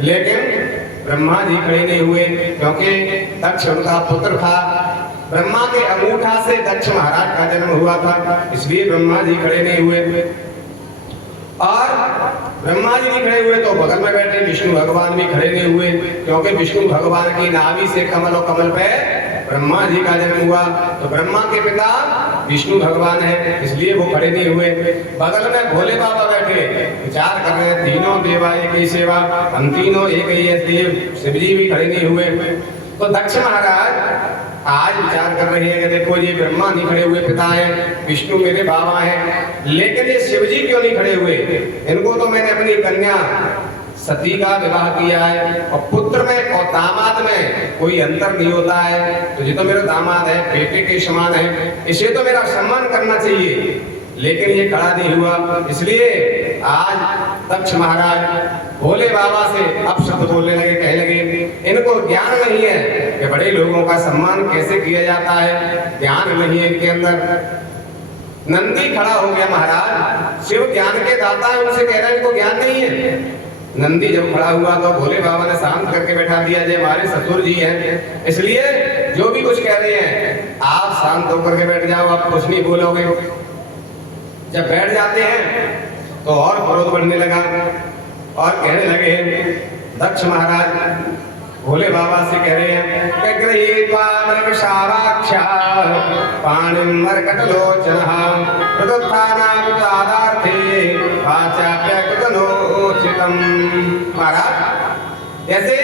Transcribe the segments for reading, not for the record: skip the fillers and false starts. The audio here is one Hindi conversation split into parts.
लेकिन ब्रह्मा जी खड़े नहीं हुए, क्योंकि दक्ष उनका पुत्र था। ब्रह्मा के अंगूठा से दक्ष महाराज का जन्म हुआ था, इसलिए ब्रह्मा जी खड़े नहीं हुए। और ब्रह्मा जी नहीं खड़े हुए तो बगल में बैठे विष्णु भगवान भी खड़े नहीं हुए, क्योंकि विष्णु भगवान की नाभि से कमल और कमल पे ब्रह्मा जी का जन्म हुआ। तो ब्रह्मा के पिता विष्णु भगवान है, इसलिए वो खड़े नहीं हुए। बगल में भोले बाबा बैठे विचार कर रहे हैं, तीनों देवा एक ही सेवा, हम तीनों एक ही है, इसलिए शिव जी भी खड़े नहीं हुए। तो दक्ष महाराज आज विचार कर रहे हैं कि देखो ये ब्रह्मा नहीं खड़े हुए, पिता है, विष्णु मेरे बाबा हैं, लेकिन ये शिव जी क्यों नहीं खड़े हुए? इनको तो मैंने अपनी कन्या सती का विवाह किया है, और पुत्र में और दामाद में कोई अंतर नहीं होता है, तो ये तो मेरा दामाद है, बेटे के समान है, इसे तो मेरा सम्मान करना चाहिए, लेकिन ये खड़ा नहीं हुआ। इसलिए आज दक्ष महाराज भोले बाबा से अपशब्द बोलने लगे, कहने लगे इनको ज्ञान नहीं है कि बड़े लोगों का सम्मान कैसे किया जाता है, ज्ञान नहीं है इनके अंदर। नंदी खड़ा हो गया, महाराज शिव ज्ञान के दाता है, उनसे कह रहे हैं इनको ज्ञान नहीं है। नंदी जब खड़ा हुआ तो भोले बाबा ने शांत करके बैठा दिया, जय हमारे ससुर जी हैं, इसलिए जो भी कुछ कह रहे हैं आप शांत होकर के बैठ जाओ, आप कुछ नहीं बोलोगे। जब बैठ जाते हैं तो और क्रोध बढ़ने लगा और कहने लगे, दक्ष महाराज भोले बाबा से कह रहे हैं महाराज जैसे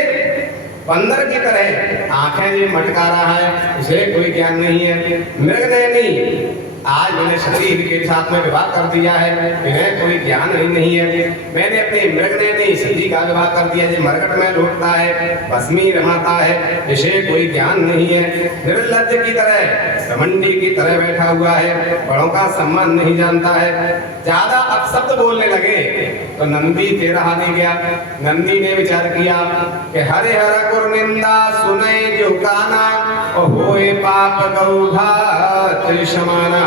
बंदर की तरह आंखें ये मटका रहा है, उसे कोई ज्ञान नहीं है। मृगनयनी आज मैंने शरीर के साथ में विवाह कर दिया है, इन्हें कोई ज्ञान नहीं है। मैंने अपनी मृगनयनी सती का विवाह कर दिया, ये मरकट में लौटता है, भस्मी रमाता है, इसे कोई ज्ञान नहीं है। निर्लज्ज की तरह घमंडी की तरह बैठा हुआ है, बड़ों का सम्मान नहीं जानता है। ज्यादा अपशब्द बोलने लगे तो नंदी तेरा हानि गया। नंदी ने विचार किया कि हरे हर गुरु निंदा सुने जो काना और होए पाप गौघा त्रिशमाना।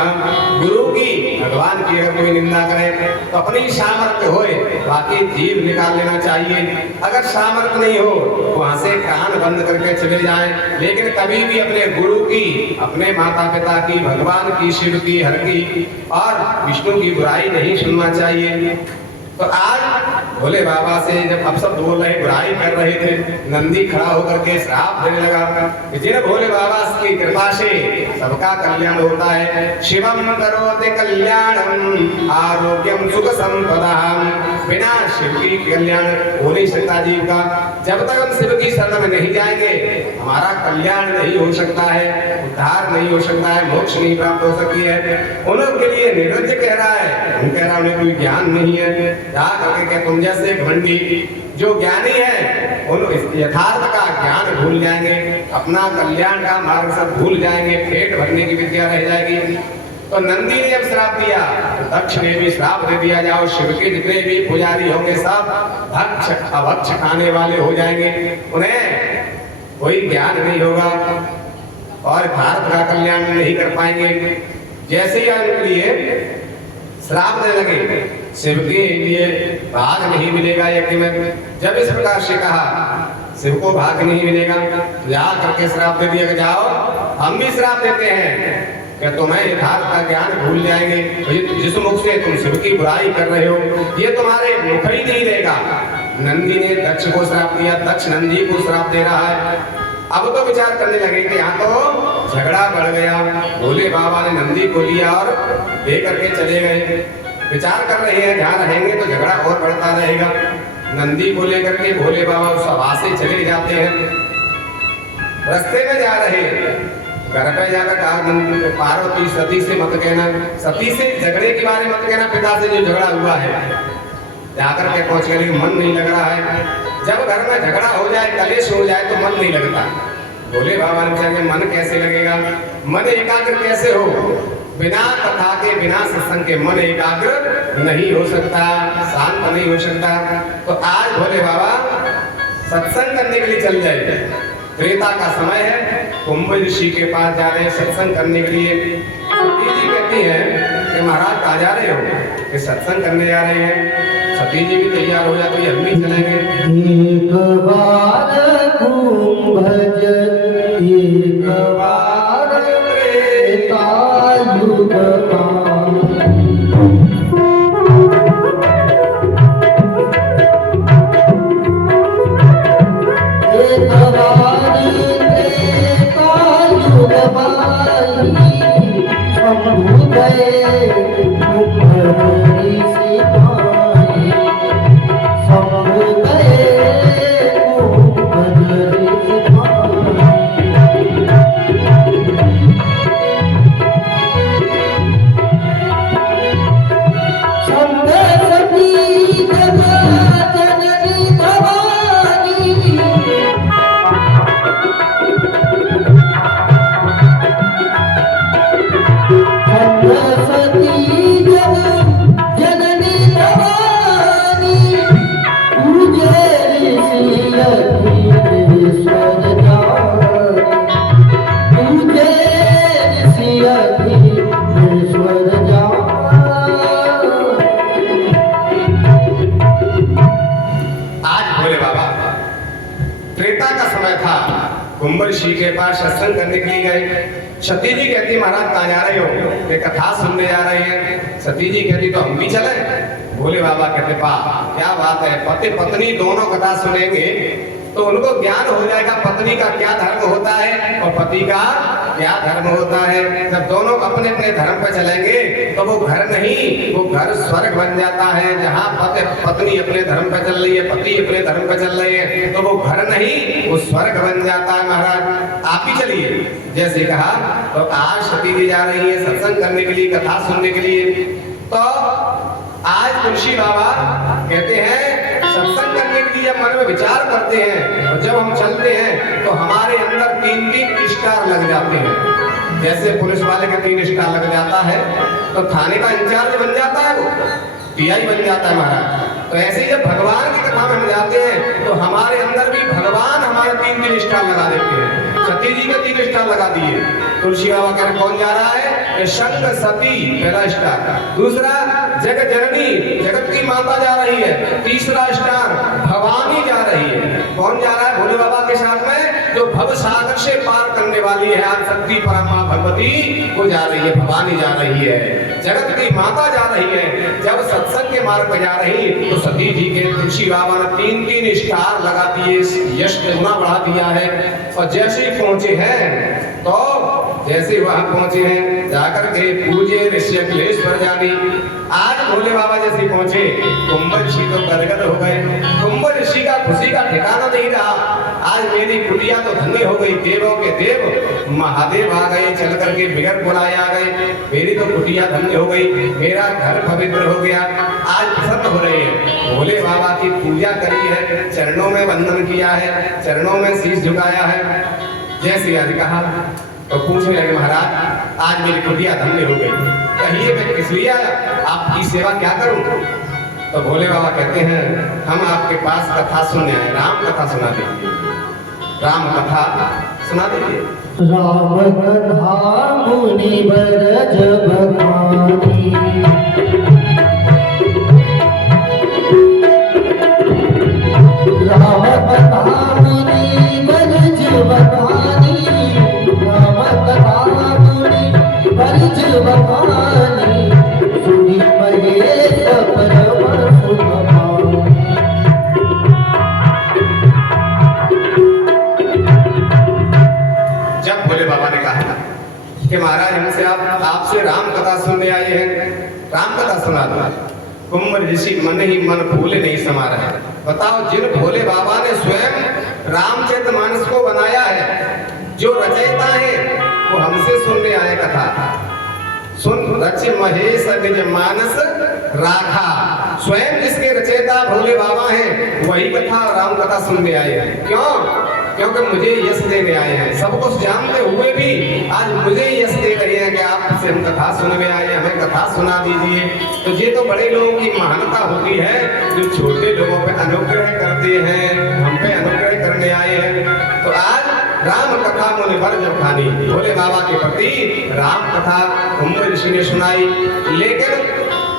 गुरु की भगवान की अगर कोई निंदा करे तो अपनी सामर्थ्य होए, बाकी जीव निकाल लेना चाहिए। अगर सामर्थ्य नहीं हो तो वहां से कान बंद करके चले जाएं, लेकिन कभी भी अपने गुरु की, अपने माता पिता की, भगवान की, शिव की, हर की और विष्णु की बुराई नहीं सुनना चाहिए। तो आज भोले बाबा से जब अपशब्द बोल रहे, बुराई कर रहे थे, नंदी खड़ा होकर के श्राप देने लगा। जिन भोले बाबा की कृपा से सबका कल्याण होता है। शिवम करोति कल्याणम आरोग्यम सुख संपदा। बिना शिव की कल्याण हो नहीं सकता जीव का। जब तक हम शिव की शरण में नहीं जाएंगे हमारा कल्याण नहीं हो सकता है, उद्धार नहीं हो सकता है, मोक्ष नहीं प्राप्त हो सकती है। उन के लिए निर्लज्ज कह रहा है, उन कह रहा उन्हें कोई ज्ञान नहीं है। जा करके क्या तुम जैसे घमंडी जो ज्ञानी है उन यथार्थ का ज्ञान भूल जाएंगे, अपना कल्याण का मार्ग सब भूल जाएंगे, पेट भरने की विद्या रह जाएगी। तो नंदी ने जब श्राप दिया तो दक्ष ने भी श्राप दे दिया, जाओ शिव के जितने भी पुजारी होंगे सब भक्ष अभक्ष खाने वाले हो जाएंगे, उन्हें कोई ज्ञान नहीं होगा और भारत का कल्याण नहीं कर पाएंगे। जैसे ही उनके लिए श्राप देने लगे, शिव के लिए भाग नहीं मिलेगा यज्ञ में। जब इस प्रकार से कहा शिव को भाग नहीं मिलेगा, जा करके श्राप दे दिया कि जाओ हम भी श्राप देते हैं कि तुम्हें यथार्थ का ज्ञान भूल जाएंगे। जिस मुख से तुम शिव की बुराई कर रहे हो ये तुम्हारे मुख ही नहीं रहेगा। नंदी ने दक्ष को श्राप दिया, दक्ष नंदी को श्राप दे रहा है। अब तो विचार करने लगे कि यहाँ तो झगड़ा बढ़ गया। भोले बाबा ने नंदी को लिया और लेकर के चले गए। विचार कर रहे हैं जहाँ रहेंगे तो झगड़ा और बढ़ता रहेगा। नंदी को लेकर के भोले बाबा उस सभा से चले जाते हैं। रास्ते में जा रहे घर पे जाकर कहा पार्वती सती से मत कहना, सती से झगड़े के बारे में मत कहना, पिता से जो झगड़ा हुआ है। जाकर के पहुंच गए, मन नहीं लग रहा है। जब घर में झगड़ा हो जाए, कलेश हो जाए तो मन नहीं लगता। भोले बाबा ने कहा मन कैसे लगेगा, मन एकाग्र कैसे हो? बिना कथा के, बिना सत्संग के मन एकाग्र नहीं हो सकता, शांत नहीं हो सकता। तो आज भोले बाबा सत्संग करने के लिए चल जाए। त्रेता का समय है, कुंभ ऋषि के पास जा रहे हैं सत्संग करने के लिए। सती जी कहती है कि महाराज कहाँ जा रहे हो? कि सत्संग करने जा रहे हैं। सती जी भी तैयार हो जाती है, हम भी चलेंगे। एक बार कुंभज एक बार त्रेता युग कुंभ ऋषि के पास सत्संग करने के लिए गए। सती जी कहती महाराज कहाँ जा रहे हो? ये कथा सुनने जा रहे हैं। सती जी कहती तो हम भी चले। भोले बाबा कहते पा क्या बात है, पति पत्नी दोनों कथा सुनेंगे तो उनको ज्ञान हो जाएगा पत्नी का क्या धर्म होता है और पति का क्या धर्म होता है। जब दोनों अपने अपने धर्म पर चलेंगे तो वो घर नहीं, वो घर स्वर्ग बन जाता है। जहाँ पत्नी अपने धर्म पर चल रही है, पति अपने धर्म पर चल रहे हैं, तो वो घर नहीं, वो स्वर्ग बन जाता है। महाराज आप ही चलिए। जैसे कहा तो आज सती जी जा रही है सत्संग करने के लिए, कथा सुनने के लिए। तो आज तुलसी बाबा कहते हैं सत्संग करने के लिए मन में विचार करते हैं और जब हम चलते हैं तो हमारे अंदर 3-3 स्टार लग जाते हैं। जैसे पुलिस वाले के 3 स्टार लग जाता है तो थाने का इंचार्ज बन जाता है, वो टीआई बन जाता है महाराज। तो ऐसे ही जब भगवान की कथा में हम जाते हैं तो हमारे अंदर भी भगवान हमारे 3-3 स्टार लगा देते हैं। सती जी के 3 स्टार लगा दिए। तुलसी बाबा कह रहे कौन जा रहा है? शंख सती पहला स्टार, दूसरा जगत जननी जगत की माता जा रही है, तीसरा स्टार भवानी जा रही है। कौन जा रहा है? भोले बाबा के साथ में जो भव सागर से पार करने वाली है आज शक्ति परमा भगवती, वो जा रही है, भवानी जा रही है, जगत की माता जा रही है। जब सत्संग के मार्ग पर जा रही तो सती जी के तुलसी बाबा ने 3-3 स्टार लगा दिए, यश गुना बढ़ा दिया है। और जैसे ही पहुंचे हैं तो जैसे वहां पहुंचे हैं जाकर के पूजे ऋषिकेश्वर जानी। आज भोले बाबा जैसे पहुंचे कुंभ ऋषि तो गदगद हो गए। कुंभ ऋषि का खुशी का ठिकाना नहीं रहा। आज मेरी कुटिया तो धन्य हो गई, देवों के देव महादेव आ गए, चल करके बिगड़ बुलाए आ गए। मेरी तो कुटिया धन्य हो गई, मेरा घर पवित्र हो गया। आज प्रसन्न हो रहे हैं। भोले बाबा की पूजा करी है, चरणों में वंदन किया है, चरणों में शीश झुकाया है। जैसे आज कहा तो पूछने लगे महाराज आज मेरी कुटिया धन्य हो गई, कहिए मैं किस लिए आया, आपकी सेवा क्या करूं? तो भोले बाबा कहते हैं हम आपके पास कथा सुनने आए, राम कथा सुना दीजिए। राम कथा सुना दीजिए। राम कथा मुनि बरज बखानी, राम कथा मुनि बरज बखानी, राम कथा मुनि बरज बखानी, सुनि महेश परम सुख पानी। जब भोले बाबा ने कहा कि महाराज हमसे आपसे राम कथा सुनने आए हैं, राम कथा सुना दो। कुंभ ऋषि मन ही मन भूले नहीं समा रहे। बताओ जिन भोले बाबा ने स्वयं रामचरितमानस को बनाया है, जो रचयिता है वो हमसे सुनने आए कथा। सुन रच महेश निज मानस राखा, स्वयं जिसके रचयिता भोले बाबा हैं वही कथा राम कथा सुनने आए हैं। क्यों? क्योंकि मुझे यश देने आए हैं। सब कुछ जानते हुए भी आज मुझे यश दे रहे हैं कि आपसे हम कथा सुनने आए, हमें कथा सुना दीजिए। तो ये तो बड़े लोगों की महानता होती है जो छोटे लोगों पे अनुग्रह करते हैं, हम पे अनुग्रह करने आए हैं। तो आज राम कथा मुनि बरज बखानी, भोले बाबा के प्रति राम कथा कुंभ ऋषि ने सुनाई। लेकिन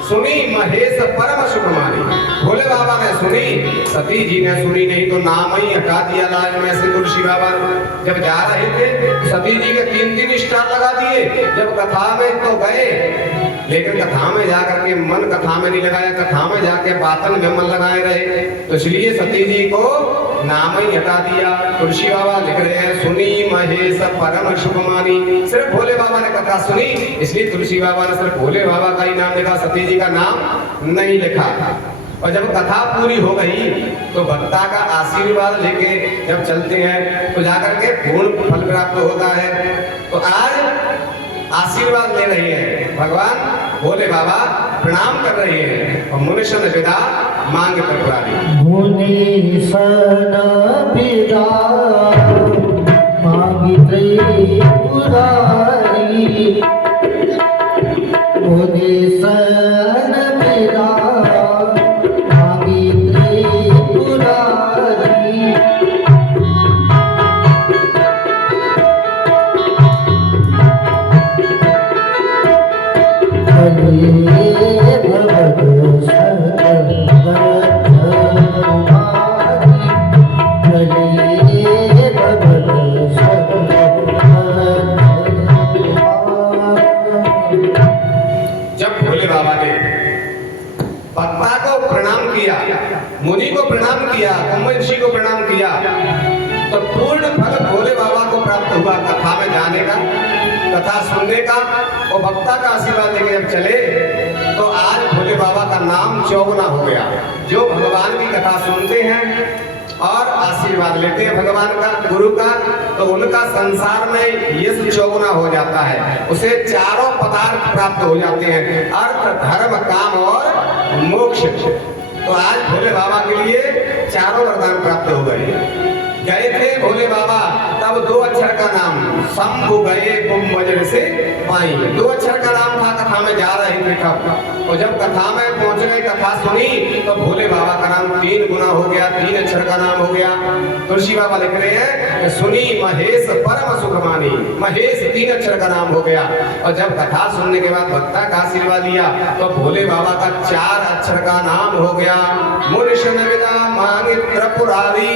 सुनी महेश परम सुख मानी। भोले बाबा ने सुनी, सती जी ने सुनी नहीं तो नाम ही हटा दिया लाज में से। तुलसी बाबा जब जा रहे थे सती जी के 3-3 स्टार लगा दिए। जब कथा में तो गए, लेकिन कथा में जाकर के मन कथा में नहीं लगाया, कथा में जाके बातन में मन लगाए रहे, तो इसलिए सती जी को नाम ही हटा दिया। तुलसी बाबा लिख रहे हैं सुनी महेश परम सुख मानी। सिर्फ भोले बाबा ने कथा सुनी, इसलिए तुलसी बाबा ने सिर्फ भोले बाबा का ही नाम लिखा, सती जी का नाम नहीं लिखा। और जब कथा पूरी हो गई तो भक्ता का आशीर्वाद लेके जब चलते हैं तो जाकर के पूर्ण फल प्राप्त होता है। तो आज आशीर्वाद ले रही है भगवान भोले बाबा, प्रणाम कर रहे हैं और मुनिशन विदा मांग त्रिपुरारी। मुनिशन विदा मांग त्रिपुरारी, मुनिशन विदा मांग त्रिपुरारी। जब भोले बाबा ने पत्ता को प्रणाम किया, मुनि को प्रणाम किया, कुंभ ऋषि को प्रणाम किया, तो पूर्ण फल भोले बाबा को प्राप्त हुआ कथा में जाने का, कथा सुनने का और भक्ता का आशीर्वाद लेके जब चले तो आज भोले बाबा का नाम चौगुना हो गया। जो भगवान की कथा सुनते हैं और आशीर्वाद लेते हैं भगवान का, गुरु का, तो उनका संसार में यश चौगुना हो जाता है, उसे चारों पदार्थ प्राप्त हो जाते हैं, अर्थ धर्म काम और मोक्ष। तो आज भोले बाबा के लिए चारों वरदान प्राप्त हो गए। गए थे भोले बाबा तब 2 अक्षर का नाम, शंभु गए कुंभ से पाई, 2 अक्षर का नाम था। कथा में जा रहे थे तब, और जब कथा में पहुंच गए, कथा सुनी तो भोले बाबा का नाम 3 गुना हो गया, 3 अक्षर का नाम हो गया। तुलसी बाबा लिख रहे हैं सुनी महेश परम सुख मानी, महेश 3 अक्षर का नाम हो गया। और जब कथा सुनने के बाद भक्ता का आशीर्वाद लिया तो भोले बाबा का 4 अक्षर का नाम हो गया। मुनिशन विदा मांगे त्रिपुरारी,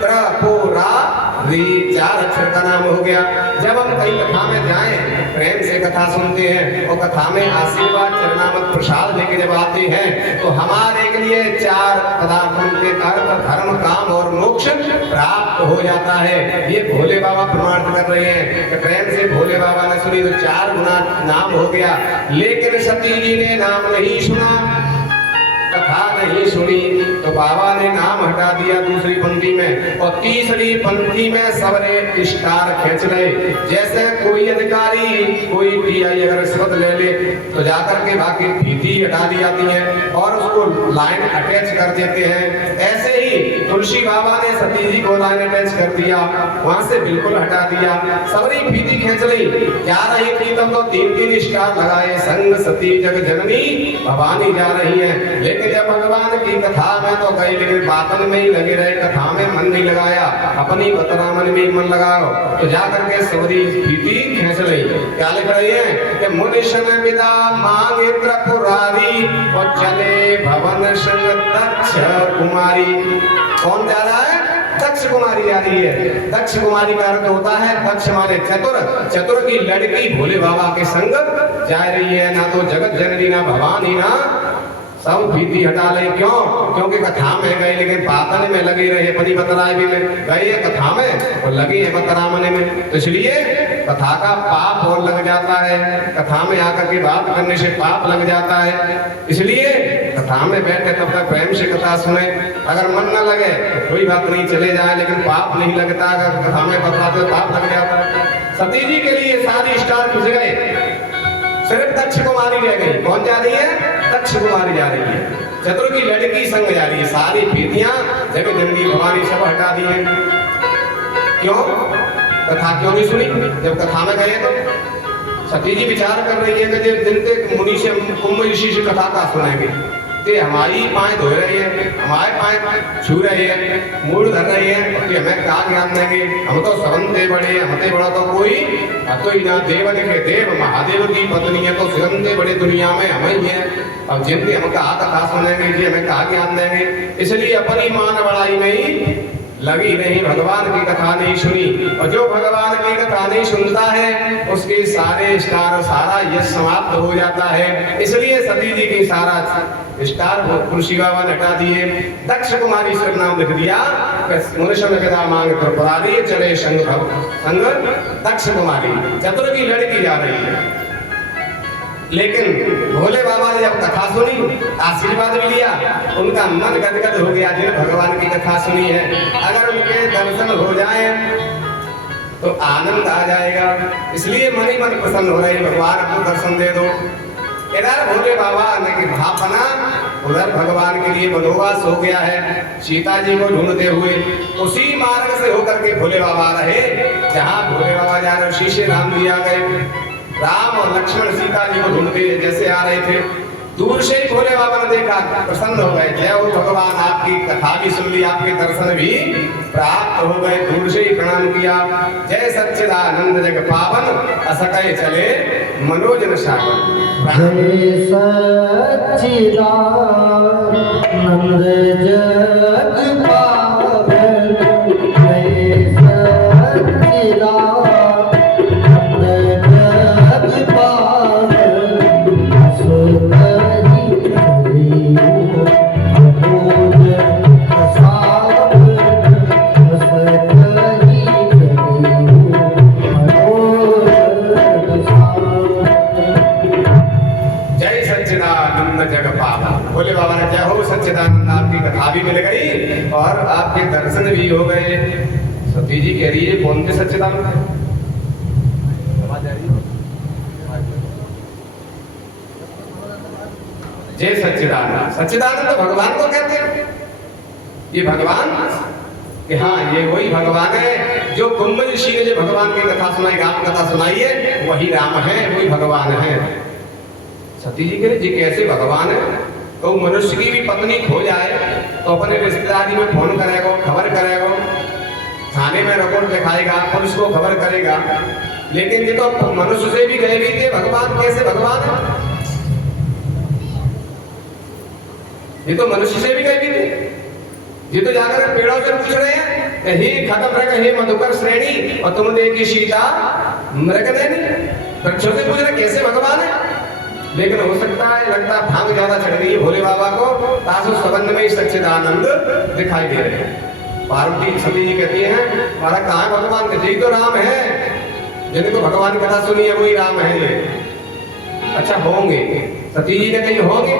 त्रिपुरारी 4 अक्षर का नाम हो गया। जब हम कहीं कथा में जाएं, प्रेम से कथा सुनते हैं और कथा में आशीर्वाद चरणामत प्रसाद लेके जब आते हैं तो हमारे के लिए 4 पदार्थों के अर्थ धर्म काम और मोक्ष प्राप्त हो जाता है। ये भोले बाबा प्रमाण कर रहे हैं कि प्रेम से भोले बाबा ने सुनी तो 4 गुना नाम हो गया। लेकिन सती जी ने नाम नहीं सुना, कथा नहीं सुनी, तो बाबा ने नाम हटा दिया दूसरी पंक्ति में, और तीसरी पंक्ति में सबने स्टार खींच रहे। जैसे कोई अधिकारी कोई टीआई अगर रिश्वत ले ले तो जाकर के बाकी फीती हटा दी जाती है और उसको लाइन अटैच कर देते हैं। ऐसे ही तुलसी बाबा ने सती जी को लाइन अटैच कर दिया, वहां से बिल्कुल हटा दिया, सबरी फीती खींच ली। जा रही थी तब तो 3-3 स्टार लगाए, संग सती जग जननी भवानी जा रही है। लेकिन जब भगवान की कथा में तो गए, लेकिन बातन में ही लगे रहे, कथा में मन नहीं लगाया, अपनी बतरा मन में मन लगाओ, तो जाकर के सबरी फीती खींच ली। क्या लिख रही है कि मुनिशन विदा मांगे त्रिपुरारी और चले भवन संग दक्ष कुमारी। कौन जा रहा है? दक्ष कुमारी जा रही है। दक्ष कुमारी का अर्थ होता है दक्ष माने चतुर, चतुर की लड़की भोले बाबा के संग जा रही है। ना तो जगत जननी ना भवानी ना सब भीति हटा ले। क्यों? क्योंकि कथा में गए लेकिन बातन में लगे रहे, अपनी बतराए भी में गए कथा में और लगे है बतरा मने में, तो इसलिए कथा का पाप और लग जाता है। कथा में आकर के बात करने से पाप लग जाता है। इसलिए कथा में बैठे तब तक प्रेम से कथा सुने, अगर मन न लगे तो कोई बात नहीं, चले जाए, लेकिन पाप नहीं लगता। अगर कथा में बतलाते तो पाप लग जाता है। सती जी के लिए सारी स्टार खिंच गए, सिर्फ दक्ष कुमारी रह गई। कौन जा रही है? दक्ष कुमारी जा रही है, चतुर की लड़की संग जा रही है। सारी फीतियां जगत जननी भवानी सब हटा दी है। क्यों? कथा क्यों नहीं सुनी? जब कथा में गए तो सती जी विचार कर रही है कि दिन तक मुनि से कुंभ ऋषि से कथा का सुनेंगे, ते हमारी पाए धो रही है, हमारे पाए छू रही है, मूड धर रही है, कि हमें क्या ज्ञान देंगे, हम तो सबंते बड़े, हमते बड़ा तो कोई तो ही ना। देव के देव महादेव की पत्नी है, तो सबंते बड़े दुनिया में हम ही हैं। अब जिनके हम कहा कथा सुनेंगे कि हमें क्या ज्ञान देंगे, इसलिए अपनी मान बड़ाई में ही लगी नहीं, भगवान की कथा नहीं सुनी। और जो भगवान की कथा नहीं सुनता है उसके सारे स्टार, सारा यश समाप्त हो जाता है। इसलिए सती जी की सारा स्टार तुलसी बाबा ने हटा दिए। दक्ष कुमारी सर नाम लिख दिया, मनुष्य में विदा मांग पुरारी चले संग संग दक्ष कुमारी, चतुर की लड़की जा रही है। लेकिन भोले बाबा ने जब कथा सुनी, आशीर्वाद भी लिया, उनका मन गदगद हो गया। जिन भगवान की कथा सुनी है, अगर उनके दर्शन हो जाए तो आनंद आ जाएगा। इसलिए मन ही मन प्रसन्न हो रही, भगवान को दर्शन दे दो। इधर भोले बाबा ने भाप बना, उधर भगवान के लिए बनोवास हो गया है। सीता जी को ढूंढते हुए उसी मार्ग से होकर के भोले बाबा रहे, जहाँ भोले बाबा जा रहे उसी से राम जी आ गए। राम और लक्ष्मण सीता जी को ढूंढते जैसे आ रहे थे, दूर से ही भोले बाबा ने देखा, प्रसन्न हो गए। जय हो भगवान, आपकी कथा भी सुन ली, आपके दर्शन भी प्राप्त हो गए। दूर से ही प्रणाम किया। जय सच्चिदानंद जग पावन, असकय चले मनोजन सावन। जय सच्चिदानंद जग पावन, जय सच्चिदानंद जग पावन, असकहि चलियो मनोजन सावन, असकहि चलियो मनोजन सावन। जय सच्चिदानंद जग पावन। भोले बाबा ने जय हो सच्चिदानंद, आपकी कथा भी मिल गई और आपके दर्शन भी हो गए। सती जी कह रही है कौन से सच्चिदानंद है? आवाज आ रही है? जय सच्चिदानंद। सच्चिदानंद तो भगवान को कहते हैं। ये भगवान कि हाँ, ये वही भगवान है जो कुंभ ऋषि ने जो भगवान की कथा सुनाई, राम कथा सुनाई है, वही राम है, वही भगवान है। सती जी कह रहे जी कैसे भगवान है? तो मनुष्य की भी पत्नी खो जाए तो अपने रिश्तेदारी में फोन करेगा, खबर करेगा, थाने में रिपोर्ट दिखाएगा, पुलिस को खबर करेगा। लेकिन ये तो मनुष्य से भी गए भी थे, भगवान कैसे भगवान है? ये तो मनुष्य से भी गए भी थे। ये तो जाकर पेड़ों से पूछ रहे हैं, हे खत्म रह हे मधुकर श्रेणी, और तुम देखी सीता मृगनयनी। वृक्षों से पूछ रहे कैसे भगवान है? लेकिन हो सकता है, लगता भांग ज्यादा चढ़ गई है भोले बाबा को, तासु संबंध में सच्चिदानंद दिखाई दे रहे हैं। पार्वती सती जी कहती हैं, हमारा कहाँ है भगवान? कहते ही तो राम है, जिनको भगवान की कथा सुनी है वही राम है ये। अच्छा होंगे? सती जी ने कही होंगे।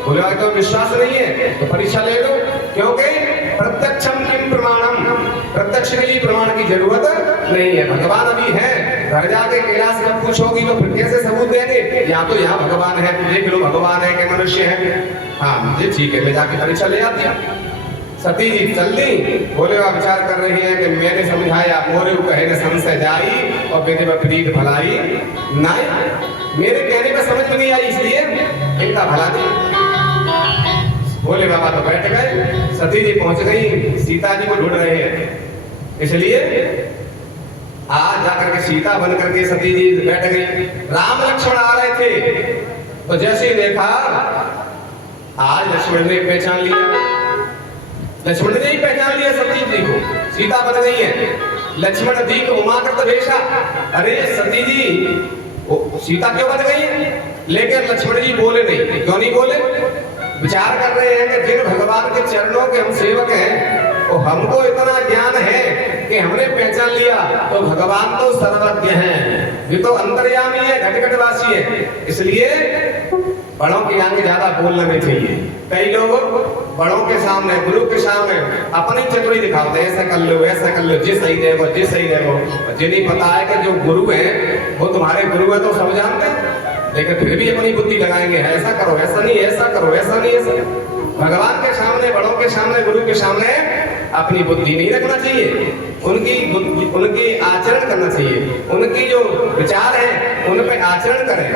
भोले बाबा को विश्वास नहीं है तो परीक्षा ले लो, क्योंकि प्रत्यक्षम किम प्रमाणम, प्रत्यक्ष के लिए प्रमाण की जरूरत नहीं है। भगवान अभी है, घर जाके कैलाश में पूछोगी तो फिर कैसे सबूत देंगे? यहाँ तो यहाँ भगवान है, देख लो भगवान है कि मनुष्य है। हाँ जी ठीक है, मैं जाके परीक्षा ले आती हूँ। सती जी चल दी। भोले बाबा विचार कर रही है कि मैंने समझाया, मोरे कहे न संशय जाई और मेरे विपरीत भलाई नहीं। मेरे कहने में समझ में नहीं आई, इसलिए इनका भला नहीं। भोले बाबा तो बैठ गए, सती जी पहुंच गई, सीता जी को ढूंढ रहे हैं। इसलिए आज जाकर के सीता बन करके सती जी बैठ गई। राम लक्ष्मण आ रहे थे तो जैसे ही देखा, आज लक्ष्मण ने पहचान लिया, लक्ष्मण ने ही पहचान लिया सती जी को, सीता बन गई है। लक्ष्मण दीक उमाकृत भेषा। अरे सती जी सीता क्यों बन गई है? लेकिन लक्ष्मण जी बोले नहीं। क्यों नहीं बोले? विचार कर रहे हैं कि जिन भगवान के चरणों के हम सेवक हैं, तो हमको इतना ज्ञान है कि हमने पहचान लिया, तो भगवान तो सर्वज्ञ हैं, ये तो अंतर्यामी है, घटघटवासी है। इसलिए बड़ों के आगे ज्यादा बोलना नहीं चाहिए। कई लोग बड़ों के सामने, गुरु के सामने अपनी चतुरी दिखाते हैं, ऐसा कर लो ऐसा कर लो, जी सही देखो जी सही देखो। जिन्हें पता है कि जो गुरु है वो तुम्हारे गुरु है तो सब जानते हैं, लेकिन फिर भी अपनी बुद्धि लगाएंगे, ऐसा करो ऐसा नहीं, ऐसा करो ऐसा नहीं, ऐसा। भगवान के सामने, बड़ों के सामने, गुरु के सामने अपनी बुद्धि नहीं रखना चाहिए, उनकी आचरण करना चाहिए, उनकी जो विचार है उन पे आचरण करें,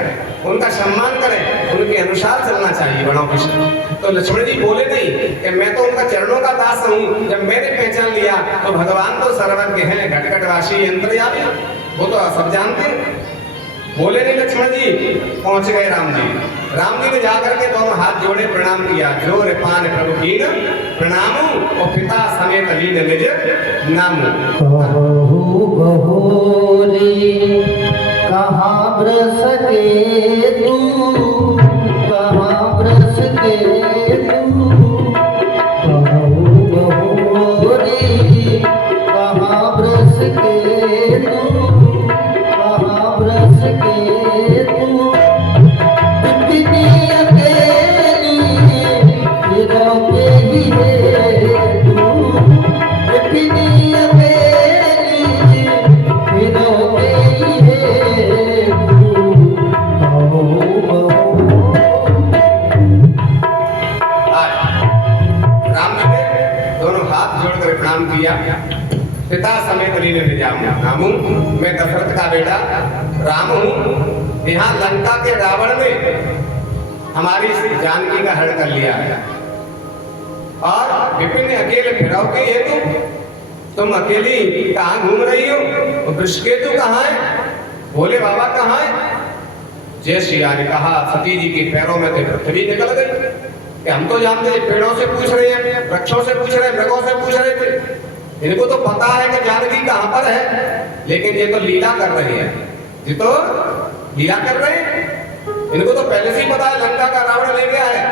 उनका सम्मान करें, उनके अनुसार चलना चाहिए बड़ों के। तो लक्ष्मण जी बोले नहीं कि मैं तो उनका चरणों का दास हूँ, जब मैंने पहचान लिया तो भगवान तो सर्वज्ञ हैं, घटघटवासी अंतर्यामी, वो तो सब जानते हैं। बोले नहीं लक्ष्मण जी, पहुंच गए राम जी। राम जी ने जाकर के दोनों हाथ जोड़े प्रणाम किया, जोर पान प्रभु कीन प्रणामु और पिता समेत लीन निज नामु। कहु बहोरी कहाँ ब्रस के तू, कहाँ ब्रस के तू, कहु बहोरी कहाँ ब्रस के तू, कहाँ ब्रस के तू, इतनी अकेली फिरोगे ही है तू, इतनी अकेली फिरोगे ही है तू, राम जी ने दोनों हाथ जोड़कर प्रणाम किया, पिता समेत लीन निज नामु, मैं दशरथ का बेटा राम हूँ। यहाँ लंका के रावण ने हमारी जानकी का हरण कर लिया है और विपिन अकेले फिरोगे ये तुम अकेली कहाँ घूम रही हो? वृषकेतु कहाँ है? भोले बाबा कहाँ है? जय श्री राम ने कहा, सती जी के पैरों में से पृथ्वी निकल गई कि हम तो जानते हैं, पेड़ों से पूछ रहे हैं, वृक्षों से पूछ रहे हैं, मृगों से पूछ रहे थे, इनको तो पता है कि जानकी कहाँ पर है, लेकिन ये तो लीला कर रहे हैं, ये तो लीला कर रहे हैं, इनको तो पहले से ही पता है लंका का रावण ले गया है।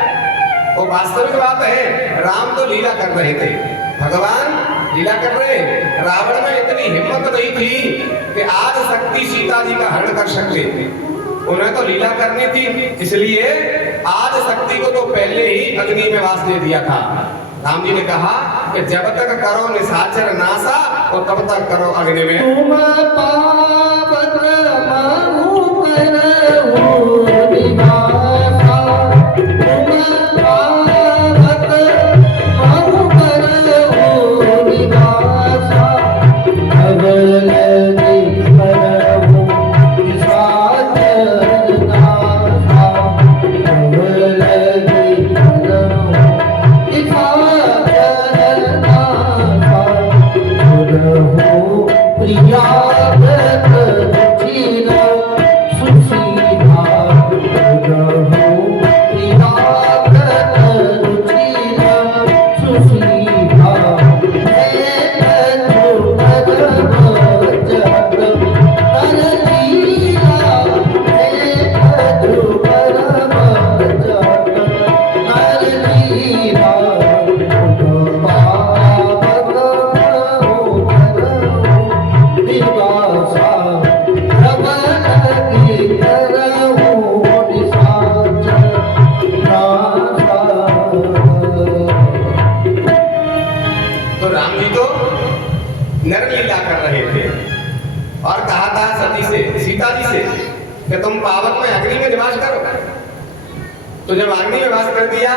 वो वास्तविक बात है, राम तो लीला कर रहे थे, भगवान लीला कर रहे। रावण में इतनी हिम्मत नहीं थी कि आज शक्ति सीता जी का हरण कर सकते, उन्हें तो लीला करनी थी, इसलिए आज शक्ति को तो पहले ही अग्नि में वास दे दिया था। राम जी ने कहा कि जब तक करो निशाचर नासा और तब तक करो अग्नि में। तुम पावक माहु करहु निवासा, तुम पावक माहु करहु निवासा, अगल लगी करहु निशाचर नासा, अगल लगी करहु निशाचर नासा, करहु प्रिया और कहा था सती से, सीता जी से कि तुम पावक में अग्नि में निवास करो। तो जब अग्नि में वास कर दिया,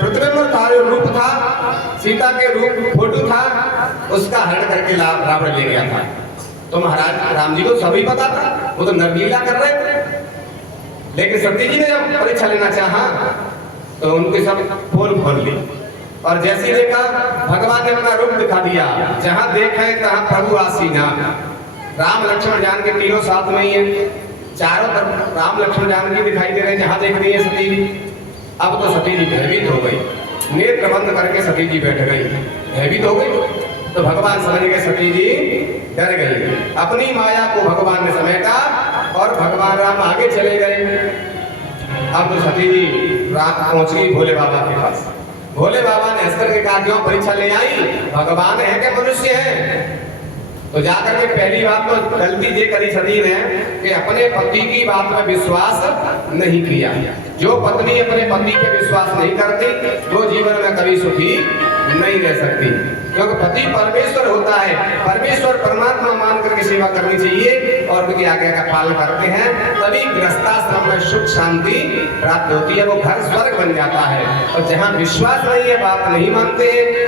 पृथ्वी पर तारे रूप था, सीता के रूप फोटो था, उसका हरण करके रावण ले गया था। तो महाराज राम जी को सभी पता था, वो तो नरलीला कर रहे थे। लेकिन सती जी ने जब परीक्षा लेना चाहा तो उनके सब पोल खोल ली और जैसे देखा भगवान ने अपना रूप दिखा दिया, जहां देखे तहां प्रभु आसीना। राम लक्ष्मण जान के तीनों साथ में ही है, चारों तरफ राम लक्ष्मण जान के दिखाई दे रहे हैं, जहां देख रही है सती जी। अब तो सती जी भयभीत हो गई, नेत्र बंद करके सती जी बैठ गई, भयभीत हो गई। तो भगवान समझ गए सती जी डर गई, अपनी माया को भगवान ने समेटा और भगवान राम आगे चले गए। अब तो सती जी पहुंच गई भोले बाबा के पास। भोले बाबा ने हंस करके कहा, क्यों परीक्षा ले आई? भगवान है कि मनुष्य है? तो जाकर के पहली बात तो गलती ये करी सती ने कि अपने पति की बात में विश्वास नहीं किया। जो पत्नी अपने पति पे विश्वास नहीं करती वो जीवन में कभी सुखी नहीं रह सकती, क्योंकि पति परमेश्वर होता है। परमेश्वर परमात्मा मान करके सेवा करनी चाहिए। और उनकी आज्ञा का पालन करते हैं, तभी गृहस्थाश्रम में सुख शांति प्राप्त होती है। वो घर स्वर्ग बन जाता है। और जहाँ विश्वास नहीं है, बात नहीं मानते,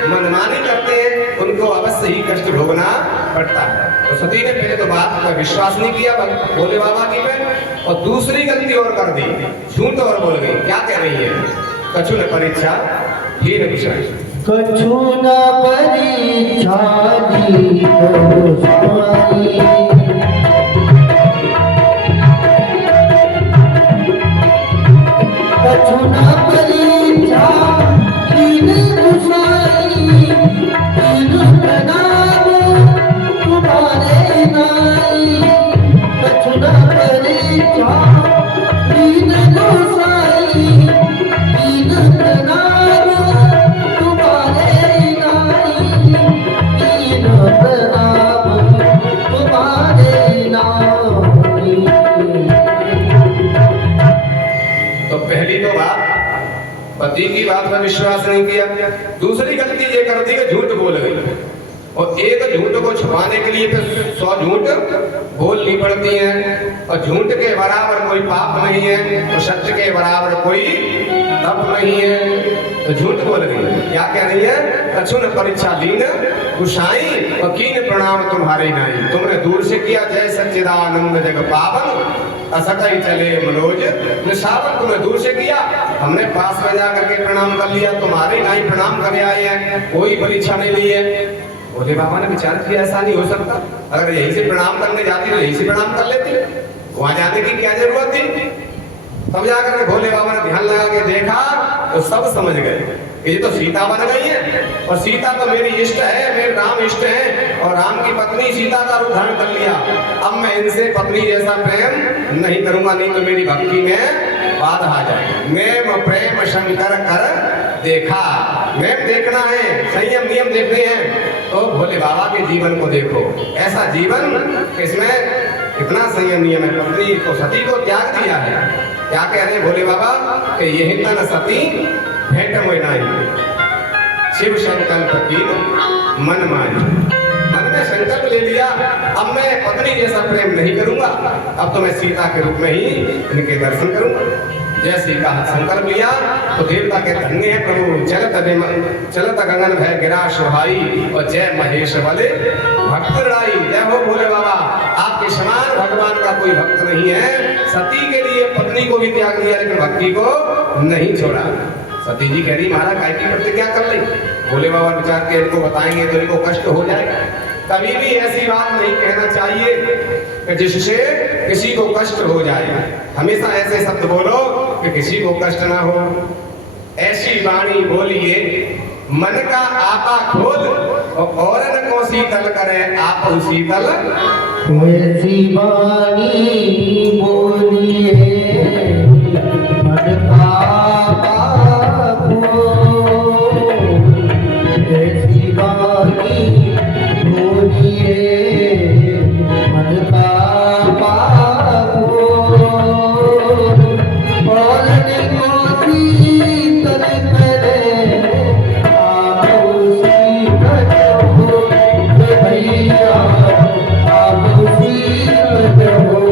मनमानी करते हैं, उनको अवश्य ही कष्ट भोगना पड़ता है। तो सती ने पहले तो बात पर विश्वास नहीं किया भोले बाबा की में, और दूसरी गलती और कर दी, झूठ और बोल गई। क्या कह रही है? कछु न परीक्षा लीन विषय, कछु न परीक्षा लीन गोसाई, कछु न परीक्षा लीन गोसाई, लीन प्रणाम तुम्हारे नाई। कछु न परीक्षा लीन गोसाई, लीन प्रणाम तुम्हारे नाई, लीन प्रणाम तुम्हारे नाई। तो पहली तो बात, पति की बात पर विश्वास नहीं किया। दूसरी गलती ये कर दी कि झूठ बोल गई, और एक झूठ को छुपाने के लिए फिर 100 झूठ बोलनी पड़ती हैं। और झूठ के बराबर कोई पाप नहीं है, और सत्य के बराबर कोई तप नहीं है। तो झूठ बोल रही। क्या कह रही है? कछु न परीक्षा लीन गुसाई, और कीन प्रणाम तुम्हारे नाई। तुमने दूर से किया जय सच्चिदानंद जग पावन, असकई चले मनोज निशावन। तुमने दूर से किया, हमने पास में जा करके प्रणाम कर लिया, तुम्हारे नाई प्रणाम कर आए हैं, कोई परीक्षा नहीं ली है। भोले बाबा ने विचार किया ऐसा नहीं हो सकता, अगर यहीं से प्रणाम करने जाती तो यहीं से प्रणाम कर लेते, वहां जाने की क्या जरूरत थी? तब जाकर भोले बाबा ने ध्यान लगा के देखा तो सब समझ गए कि ये तो सीता बन गई है, और सीता तो मेरी इष्ट है, मेरे राम इष्ट है, और राम की पत्नी सीता का रूप धारण कर लिया। अब मैं इनसे पत्नी जैसा प्रेम नहीं करूंगा, नहीं तो मेरी भक्ति में बाधा आ जाएगी। मैं प्रेम शंकर कर देखा, मैं देखना है, संयम नियम देखने हैं। तो भोले बाबा के जीवन को देखो, ऐसा जीवन इसमें इतना संयम नियम है। पत्नी को सती को त्याग दिया है। क्या कह रहे हैं भोले बाबा कि यही तन सती भेंट मोय नाई, शिव संकल्प कीन मन मानी। मन में संकल्प ले लिया, अब मैं पत्नी जैसा प्रेम नहीं करूंगा, अब तो मैं सीता के रूप में ही इनके दर्शन करूंगा। जैसे कहा संकल्प लिया तो देवता के धन्य है प्रभु, चलत गगन भय गिरा सुहाई, और जय महेश बले भक्त लड़ाई। जय हो भोले बाबा, आपके समान भगवान का कोई भक्त नहीं है। सती के लिए पत्नी को भी त्याग दिया, लेकिन भक्ति को नहीं छोड़ा। सती जी कह रही महाराज काय की प्रतिज्ञा कर ली। भोले बाबा विचार के इनको बताएंगे तो इनको कष्ट हो जाएगा। कभी भी ऐसी बात नहीं कहना चाहिए कि जिससे किसी को कष्ट हो जाए। हमेशा ऐसे शब्द बोलो कि किसी को कष्ट ना हो। ऐसी वाणी बोलिए मन का आपा खोल, और न को शीतल करे आप शीतल। ऐसी वाणी बोलिए मन का आपा खोल, ऐसी वाणी बोलिए मन का आपा खोल, और न को शीतल करे आप शीतल हो भैया, आप शीतल हो।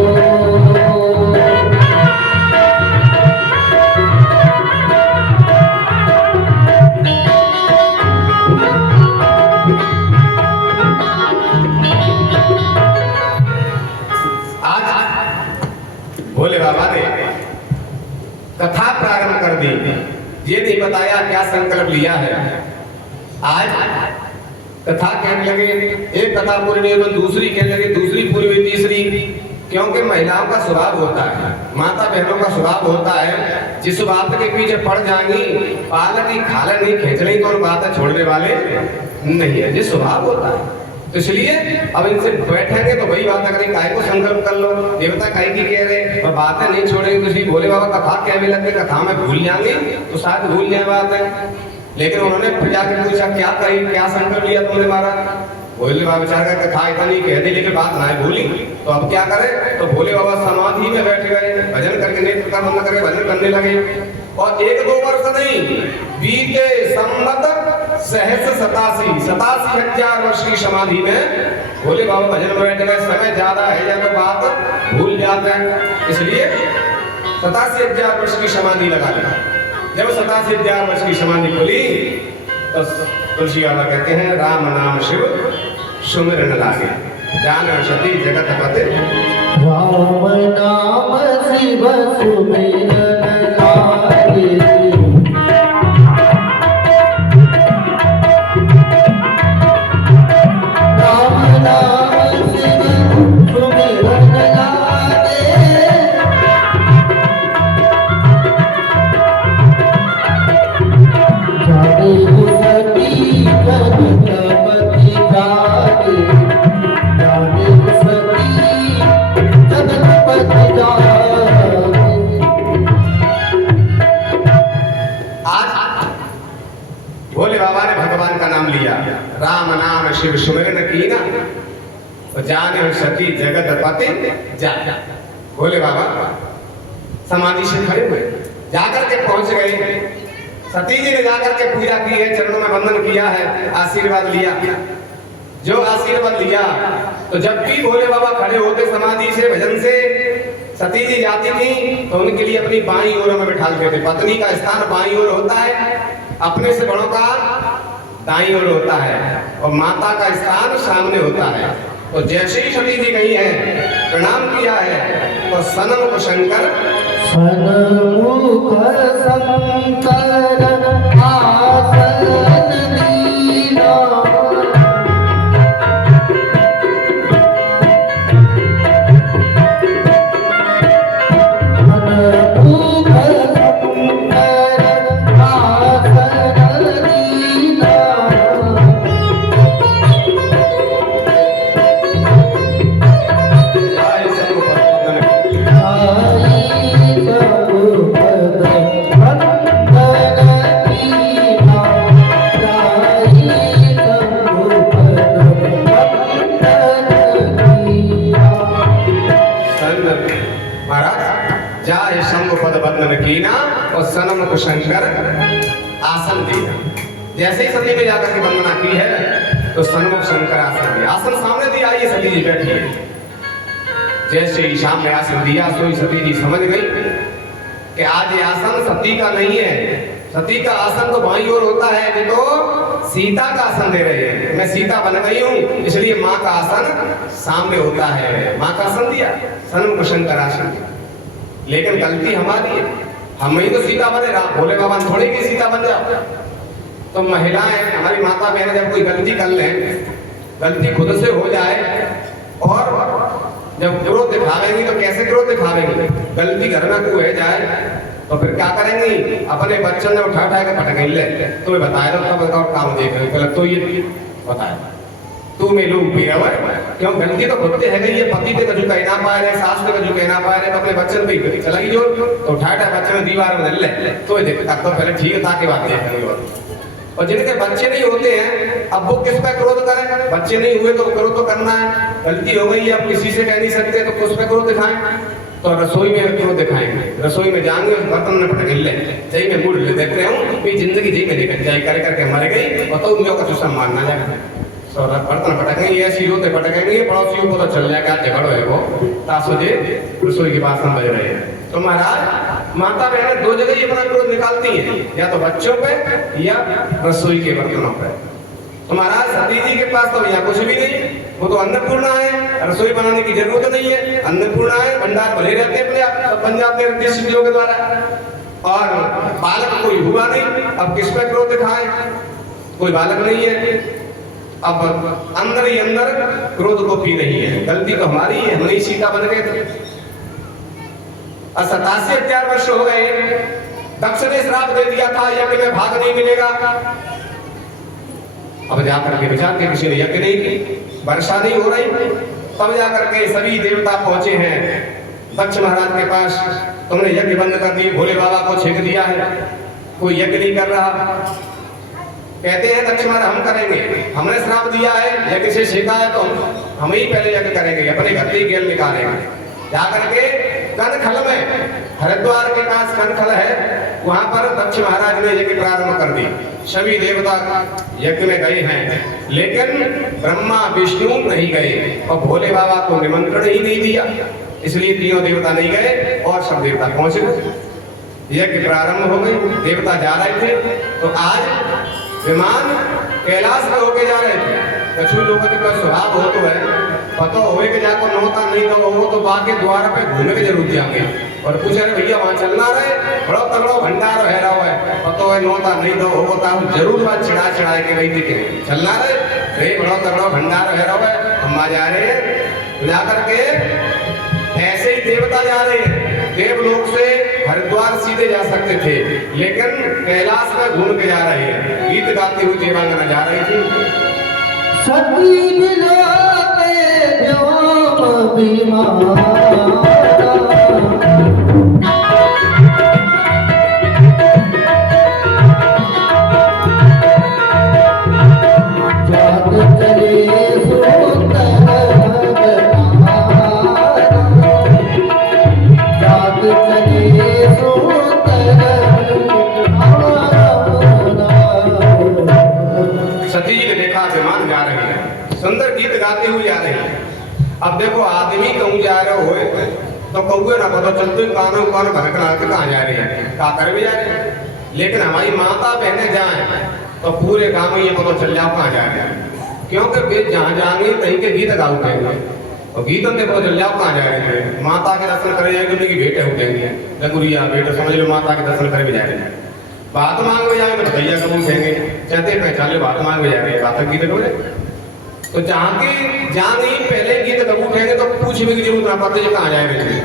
भोले बाबा ने कथा प्रारंभ कर दी। ये नहीं बताया क्या संकल्प लिया है। आज कथा कहने लगे, एक कथा पूरी नहीं हुई, दूसरी कहने लगे, दूसरी पूरी हुई, तीसरी। क्योंकि महिलाओं का स्वभाव होता है, माता बहनों का स्वभाव होता है, जिस बात के पीछे पड़ जाएंगी, पालक की खाला नहीं खींचनी तो बातें छोड़ने वाले नहीं है, जिस स्वभाव होता है। तो इसलिए अब इनसे बैठेंगे तो वही बात करेंगे, काय को संकल्प कर लो, देवता काय की कह रहे, और बातें नहीं छोड़ेंगे। तो इसलिए भोले बाबा कथा कहने लगे, कथा में भूल जाएंगे तो शायद भूल जाए बात है। लेकिन उन्होंने फिर जाकर पूछा क्या कही, क्या संकल्प लिया तुमने महाराज? भोले बाबा विचार कर कथा इतनी कह दी लेकिन बात ना भूली, तो अब क्या करें? तो भोले बाबा समाधि में बैठ गए, भजन करके नेत्र का बंद करके भजन करने लगे। और 1-2 वर्ष नहीं बीते, संवत सहस्र 87,000 वर्ष की समाधि में भोले बाबा भजन में बैठ गए। समय ज्यादा है या तो बात भूल जाते हैं, इसलिए 87,000 वर्ष की समाधि लगा ली। जब 87,000 वर्ष की समाधि खुली तो तुलसी बाबा कहते हैं राम नाम शिव सुमिरन लागे, जान सती जगत पते। राम नाम शिव सुमिरन लागे, राम नाम शिव सुमिरन लागे, जागे सती जगतपति जागे, जागे सती जगतपति जागे। आज भोले बाबा ने भगवान का नाम लिया, राम नाम शिव सुमिरन कीना और जाने सती जगत पति जागा। भोले बाबा समाधि से खड़े हुए, जाकर के पहुंच गए। सती जी ने जाकर के पूजा की है, चरणों में वंदन किया है, आशीर्वाद लिया। जो आशीर्वाद लिया तो जब भी भोले बाबा खड़े होते समाधि से भजन से, सती जी जाती थी तो उनके लिए अपनी बाईं ओर में बिठा देते। पत्नी का स्थान बाईं ओर होता है, अपने से बड़ों का दाईं ओर होता है और माता का स्थान सामने होता है। तो जैसे ही सती जी गई है, प्रणाम किया है तो सनमुख शंकर सनमुख शंकर आसन लीला, सनमुख शंकर आसन लीला, आए सबको वंदन आई सब पद वंदन कीना, आई सब पद वंदन कीना। महाराज जाय शंभ पद बंदन कीना और सनमुख शंकर आसन दिया। जैसे ही सती ने जाकर के वंदना की है तो सनमुख शंकर आसन दिया। आसन सामने दिया, ये सती जी बैठी है। जैसे ही सामने आसन दिया सोई सती जी समझ गई कि आज ये आसन सती का नहीं है। सती का आसन तो बाईं ओर होता है, ये तो सीता का आसन दे रहे हैं। मैं सीता बन गई हूँ, इसलिए माँ का आसन सामने होता है। माँ का आसन दिया, सनमुख शंकर आसन दिया। लेकिन गलती हमारी है, हम ही तो सीता बने, भोले बाबा थोड़ी की सीता बन जाओ। तो महिलाएं, हमारी माता बहन जब कोई गलती कर लें, गलती खुद से हो जाए और जब क्रोध दिखावेंगी तो कैसे क्रोध दिखावेंगी? गलती घर में कोई जाए तो फिर क्या करेंगी? अपने बच्चों ने उठा उठा के पटक ले, तुम्हें बताया तो तब बताओ काम देख रहे गलत तो ये बताया तू में लोग भी है क्यों? गलती तो खुद से है गई, ये पति पे कजू कहना पा रहे, सास पे कजू कहना पा रहे, तो अपने बच्चन पे ही करी चला जो तो उठा उठा बच्चे में दीवार में ले तो देख तब तो पहले ठीक है ताकि बात देखेंगे। और जिनके बच्चे नहीं होते हैं अब वो किस पे क्रोध करें? बच्चे नहीं हुए तो क्रोध तो करना है। गलती हो गई है, अब किसी से कह नहीं सकते तो किस पे क्रोध दिखाएं? तो रसोई में क्रोध दिखाएंगे, रसोई में जाएंगे बर्तन न पटक ले सही में मुड़ ले देख रहे हूँ कि जिंदगी जी में लेकर जाए कर करके मर गई और तो उनको का चूसा मारना जाएगा। बर्तन पटकेंगे, ऐसी रोते पटकेंगे, पड़ोसियों को तो चल जाएगा झगड़ो है वो तासुजे रसोई के पास बज रहे हैं। तो महाराज माता बहनें दो जगह ही अपना क्रोध निकालती हैं, या तो बच्चों पे या रसोई के बर्तनों पे। तो महाराज सती जी के पास तो यहाँ कुछ भी नहीं, वो तो अन्नपूर्णा है, रसोई बनाने की जरूरत नहीं है। अन्नपूर्णा है, भंडार भले रहते हैं अपने आप, बन जाते हैं ऋषियों के द्वारा। और बालक कोई हुआ नहीं, अब किस पे क्रोध दिखाए? कोई बालक नहीं है, अब अंदर ही अंदर क्रोध को पी रही है। गलती तो हमारी है, हम नहीं सीता बन गए थे। 87,000 वर्ष हो गए, दक्ष ने श्राप दे दिया था यज्ञ में भाग नहीं मिलेगा। अब जाकर के विचार के किसी ने यज्ञ नहीं की, वर्षा नहीं हो रही, तब जाकर के सभी देवता पहुंचे हैं दक्ष महाराज के पास। तुमने यज्ञ बंद कर दी, भोले बाबा को छेक दिया है, कोई यज्ञ नहीं कर रहा। कहते हैं दक्ष महाराज हम करेंगे, हमने श्राप दिया है, यज्ञ से छेका है तो हम ही पहले यज्ञ करेंगे, अपने घर से ही गेल निकालेंगे। जाकर के कनखल में, हरिद्वार के पास कनखल है, वहां पर दक्ष महाराज ने यज्ञ प्रारंभ कर दी। सभी देवता यज्ञ में गए हैं, लेकिन ब्रह्मा विष्णु नहीं गए और भोले बाबा को निमंत्रण ही नहीं दिया, इसलिए तीनों देवता नहीं गए और सब देवता पहुंच गए। यज्ञ प्रारंभ हो गई, देवता जा रहे थे, तो आज विमान कैलाश में होके जा रहे थे। कछु लोगों का स्वभाव हो तो है, पता होए कि जाकर नौता नहीं हो तो बाके द्वार पे घूमने के जरूर जाएंगे और पूछे अरे भैया वहाँ चलना रहे, बड़ा तगड़ा भंडार है रहा है, पता है नौता नहीं तो होता जरूर बात चिढ़ा के वही दिखे चलना रहे, अरे बड़ा तगड़ा भंडार है रहा है, हम आ जा रहे हैं। जा करके ऐसे ही देवता जा रहे हैं, देवलोक से हरिद्वार सीधे जा सकते थे, लेकिन कैलाश में घूम के जा रहे हैं। गीत गाती हुई देवांगना जा रही थी। सती मिलावे जाम बीमारा, जात चले सुंदर जात चले सती जी ने देखा विमान जा रही है, सुंदर गीत गाते हुए जा रही है। अब देखो आदमी कहूँ जा रहे हो तो कौए ना पता चलते कानों कान भरकना के कहाँ जा रही है, का कर भी जा रही है। लेकिन हमारी माता बहनें जाए तो पूरे गाँव में ये पता चल जाओ कहाँ जा रहे हैं, क्योंकि वे जहाँ जाएंगे कहीं के गीत गाओ कहेंगे और गीतों से पता चल जाओ कहाँ जा रहे हैं। माता के दर्शन करे जाएंगे, उनकी बेटे हो जाएंगे, लगुरिया बेटे समझ लो माता के दर्शन करे भी जा रहे हैं। बात मांगने जाएंगे तो भैया कबूल कहेंगे, चलते पहचान बात मांगने जा रहे हैं, बात गीत बोले तो जहाँ की जहाँ नहीं पहले गीत कबूल कहेंगे तो पूछने की जरूरत ना पड़ती जो कहाँ जाए रहे हैं,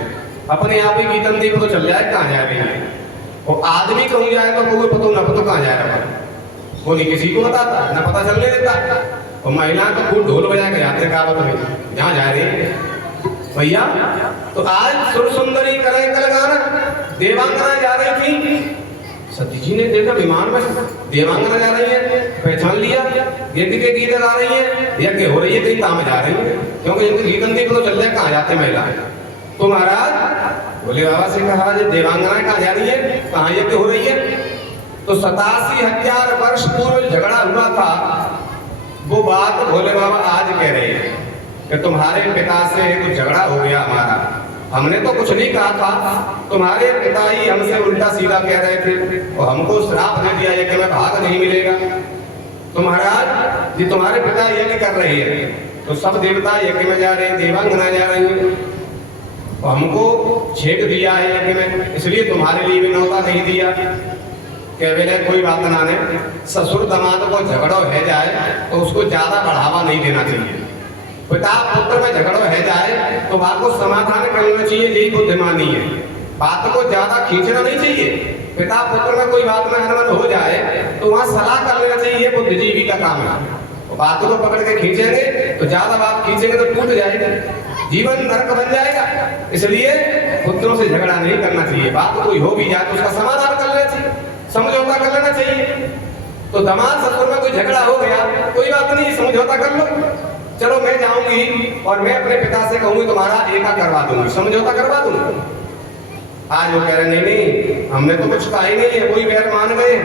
अपने आप ही गीतन देखो तो चल जाए कहाँ जा रहे हैं। और आदमी कहूँ जाए तो कोई पता ना पता कहाँ जा रहा है, वो नहीं किसी को बताता ना पता चलने देता। और महिला तो खूब ढोल बजा के जाते का बता जहाँ जा रही है भैया। तो आज सुर सुंदरी करें कल गाना, देवांगना जा रही थी, सती जी ने देखा विमान में देवांगना जा रही है, पहचान लिया यज्ञ के गीत गा रही है, यज्ञ हो रही है कहीं काम जा रही है, क्योंकि इनके गीतन देखो तो चल जाए कहाँ जाते महिला। तो महाराज भोले बाबा से कहा जो देवांगना कहाँ जा रही है, कहाँ यज्ञ हो रही है। तो 87,000 वर्ष पूर्व झगड़ा हुआ था, वो बात भोले बाबा आज कह रहे हैं कि तुम्हारे पिता से कुछ झगड़ा हो गया हमारा, हमने तो कुछ नहीं कहा था, तुम्हारे पिता ही हमसे उल्टा सीधा कह रहे थे और हमको श्राप दे दिया है कि मैं भाग नहीं मिलेगा। तो महाराज जी तुम्हारे पिता यज्ञ कर रहे हैं तो सब देवता यज्ञ में जा रहे हैं, देवांगना जा रही है और हमको छेद दिया है यज्ञ में, इसलिए तुम्हारे लिए भी न्योता नहीं दिया। केवल कोई बात ना ने, ससुर दामाद को झगड़ो है जाए तो उसको ज्यादा बढ़ावा नहीं देना चाहिए। पिता पुत्र में झगड़ो है जाए तो बात को समाधान करना चाहिए, यही बुद्धिमानी है। बात को ज्यादा खींचना नहीं चाहिए। पिता पुत्र में कोई बात में अनबन हो जाए तो वहां सलाह कर लेना चाहिए, ये बुद्धिजीवी का काम है। बात को पकड़ के खींचेंगे तो ज्यादा बात खींचेंगे तो टूट जाएगा, जीवन नरक बन जाएगा। इसलिए पुत्रों से झगड़ा नहीं करना चाहिए, बात कोई हो भी जाए तो उसका समाधान कर लेना चाहिए, समझौता कर लेना चाहिए। तो दामाद ससुर में कोई झगड़ा हो गया, कोई बात नहीं, समझौता कर लो, चलो मैं जाऊंगी और मैं अपने पिता से कहूंगी तुम्हारा एका करवा दूंगी, समझौता करवा दूंगी। आज वो कह रहे नहीं नहीं हमने तो कुछ कहा ही नहीं है, कोई बैर मान गए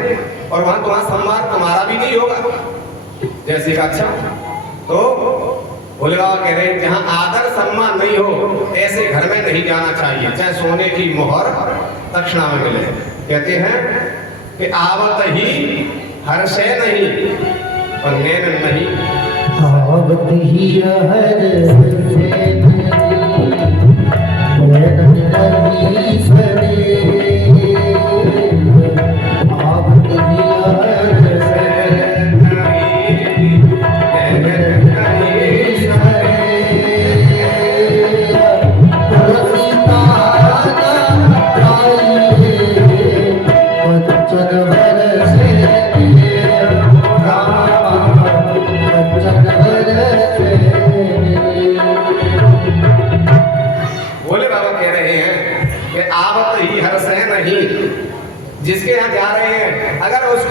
और वहां तुम्हारा संवाद तुम्हारा भी नहीं होगा। जैसे का अच्छा तो भोले बाबा कह रहे हैं जहां आदर सम्मान नहीं हो ऐसे घर में नहीं जाना चाहिए, चाहे सोने की मोहर दक्षिणा में मिले। कहते हैं कि आवत ही हर्षे नहीं और नैन नहीं, आवत ही हर से नहीं सरे, आवत ही हर से नहीं सरे, तुलसीता बच्चन बरसे भोले बाबा कह रहे हैं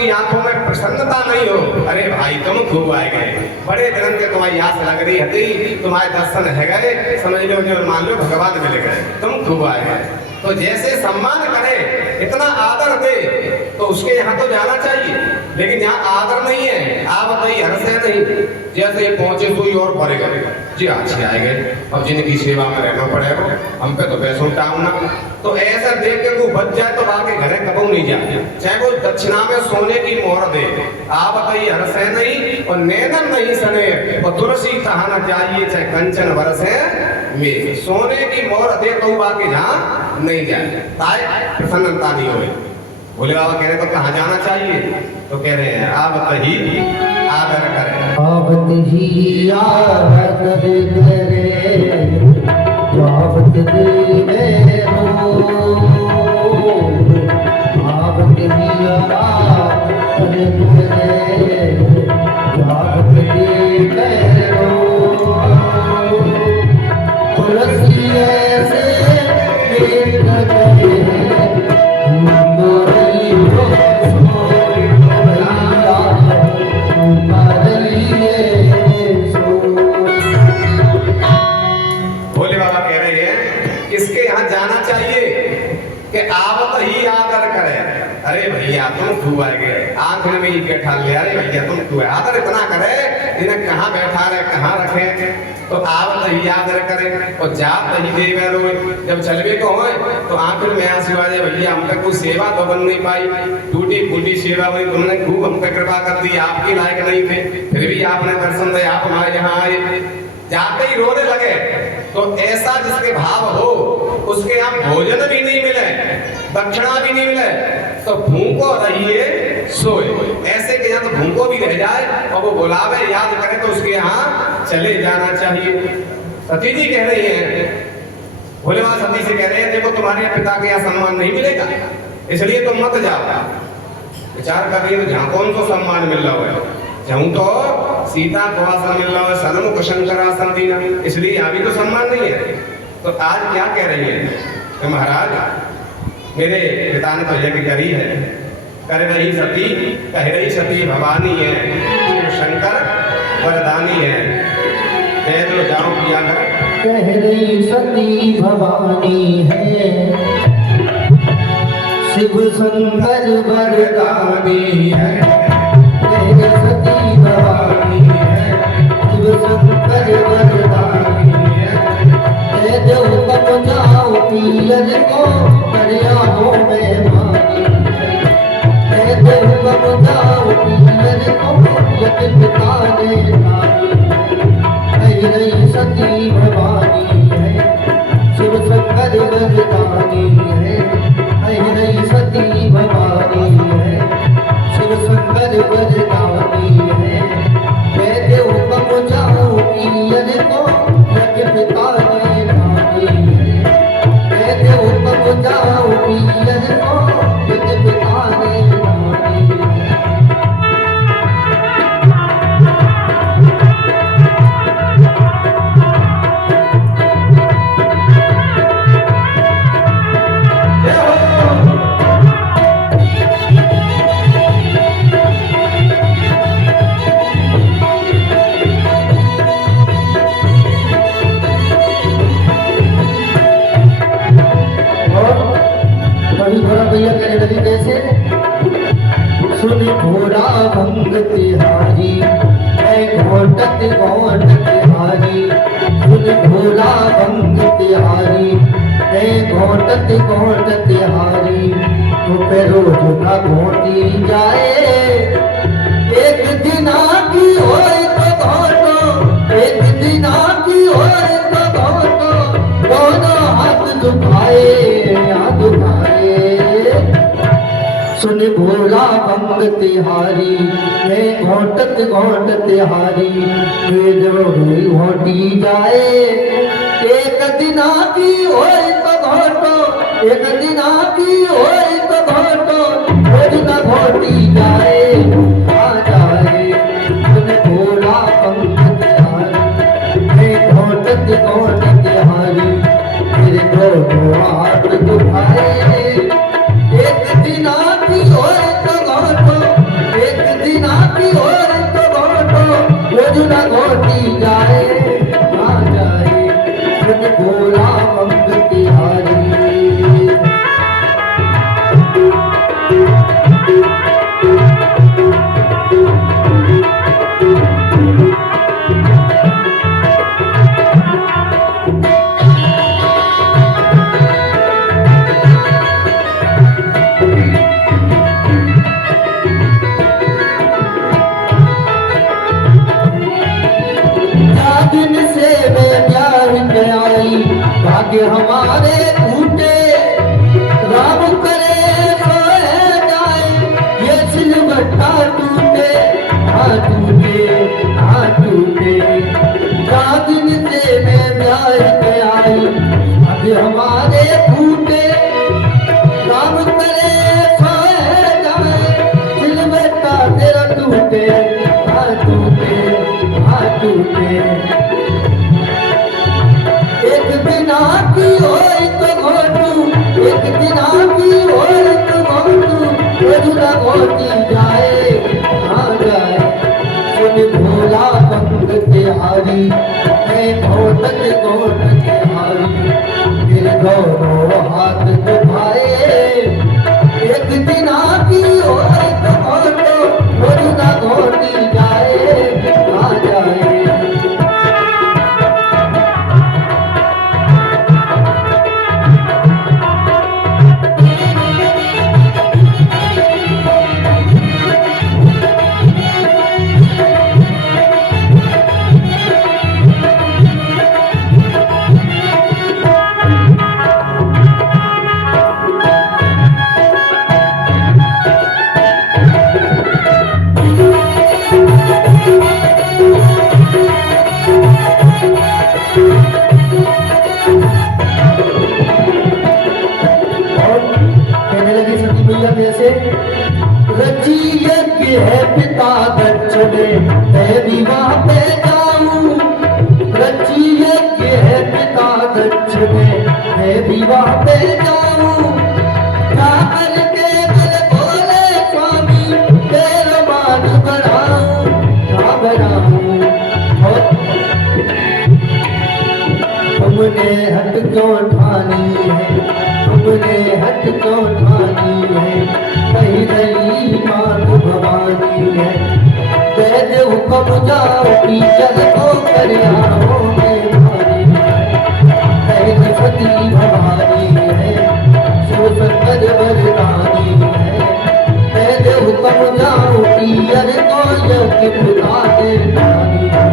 की आंखों में प्रसन्नता नहीं हो, अरे भाई तुम खूब आए गए, बड़े दिन के तुम्हारी आस लग रही थी, तुम्हारे दर्शन है गए, समझ लो जो मान लो भगवान मिल गए, तुम खूब आए गए। तो जैसे सम्मान करे, इतना आदर दे, तो उसके यहाँ तो जाना चाहिए, लेकिन यहाँ आदर नहीं है, आप बताइए हर्ष है नहीं, जैसे ही पहुंचे कोई और परे गए, जी अच्छे आए गए, अब जिनकी सेवा में रहना पड़ेगा, हम पे तो पैसों टाउन ना, तो ऐसा देख के वो बच जाए तो आगे घरे कबू नहीं जाए, चाहे वो दक्षिणा में सोने की मोहर दे, आप बताइए हर्ष है नहीं, और नैनन नहीं सने, और तुलसी तहाना चाहिए, चाहे कंचन बरस है में, सोने की मोहर दे तो आगे जहाँ नहीं जाए, ताए प्रसन्नता नहीं होगी। भोले बाबा कह रहे तो कहाँ जाना चाहिए, तो कह रहे हैं आप ही आदर करें, आवत ही आदर करे, आवत ही मेरो, आवत ही आदर करे, आवत ही मेरो, तुलसी ऐसे मेल करे, मुरली हो भोले बाबा कह रहे हैं किसके यहाँ जाना चाहिए कि आवत ही आदर करे, अरे भैया तुम क्यों आ गए, आंख में ही बैठा ले, अरे भैया तुम क्यों आदर इतना करे, इन्हें कहाँ बैठा रहे कहाँ रखे, तो आवत ही आदर करे, और जात ही देवे रो, जब चलवे को हो तो आखिर में आंसू आ जाए, भैया हम तक कोई सेवा तो बन नहीं पाई, टूटी फूटी सेवा हुई, तुमने खूब हम पे कृपा कर दी, आपके लायक नहीं थे, फिर भी आपने दर्शन दिया, आप हमारे यहाँ आए, जाते ही रोने लगे, तो ऐसा जिसके भाव हो उसके यहाँ भोजन भी नहीं मिले, दक्षिणा भी नहीं मिले, तो भूखो रहिए सोए, ऐसे के यहाँ तो भूखो भी रह जाए और वो बुलावे याद करे तो उसके यहाँ चले जाना चाहिए। सती जी कह रही है, भोले बाबा सती से कह रहे हैं देखो तुम्हारे पिता के यहाँ सम्मान नहीं मिलेगा, इसलिए तुम मत जाओ, विचार कर रही है तो जहाँ कौन को सम्मान मिल रहा है, जहाँ तो सीता को आसन मिल रहा है, सनमुख शंकर आसन दीना, इसलिए अभी तो सम्मान नहीं है। तो आज क्या कह रही है कि महाराज मेरे पिता ने तो यज्ञ करी है, कर रही सती कह रही सती भवानी है, शिव शंकर वरदानी है, कह दो जाओ किया कर, कह रही सती भवानी है, शिव शंकर वरदानी है, कह सती भवानी है, शिव शंकर वरदानी है, कह दो कब जाओ पीलन को करिया हो मेहमानी है, कह दो कब जाओ पीलन को यज्ञ पिता ने नानी है, कह रही सती भवानी है, शिव शंकर वरदानी है, कह रही सती भवानी है, शिव शंकर वरदानी है, कह दो कब जाओ पीलन को यज्ञ पिता ने नानी है, कह दो कब जाओ पीलन को यज्ञ पिता ने नानी है। कभी घोड़ा भैया कहने लगी कैसे, सुन घोड़ा भंग तिहारी, मैं घोटत घोट तिहारी, सुन घोड़ा भंग तिहारी, मैं घोटत घोट तिहारी, तो पे रोज का घोटी जाए, एक दिन की होए तो घोटो, एक दिन की होए तो घोटो, दोनों हाथ दुखाए याद दुखाए, सुन भोला भंग तिहारी, मैं घोटत घोट तिहारी, वे जो घोटी जाए, एक दिना की होए तो घोटो, एक दिना की होए तो घोटो, रोज न घोटी जाए आ जाए, सुन भोला भंग तिहारी, मैं घोटत घोट तिहारी, मेरे घोटो हाथ दुखाए, एक दिना की होए तो घोटो, दिन से मैं ब्याह के आई, अब हमारे फूटे राम करे सोए जाए, दिल बेटा तेरा टूटे, टूटे, टूटे। एक दिन की होई तो घोटू, एक दिन की होई तो घोटू, मधुरा घोटी जाए, कहाँ जाए। सुन भोला बंद के हारी, मैं घोटत घोट के हारी, फिर दोनों हाथ दुखाए। एक दिन की होई तो घोटू, मधुरा घोटी जाए, कहाँ जाए। रची यज्ञ है पिता दक्ष ने, मैं विवाह पे जाऊं। रची यज्ञ है पिता दक्ष ने, मैं विवाह पे जाऊं। क्या करके मेरे बोले स्वामी, तेरा मान बढ़ाऊं, क्या बढ़ाऊं। तुमने हट क्यों ठानी है, तुमने हट क्यों ठानी है, कही रही मान भवानी है। वैद हुक्म जाओ टीचर को कर आओ मैं भारी है, सती भवानी है, शिव शंकर वरदानी है। वैद हुक्म जाओ टीचर को यज्ञ पिता दे भारी है।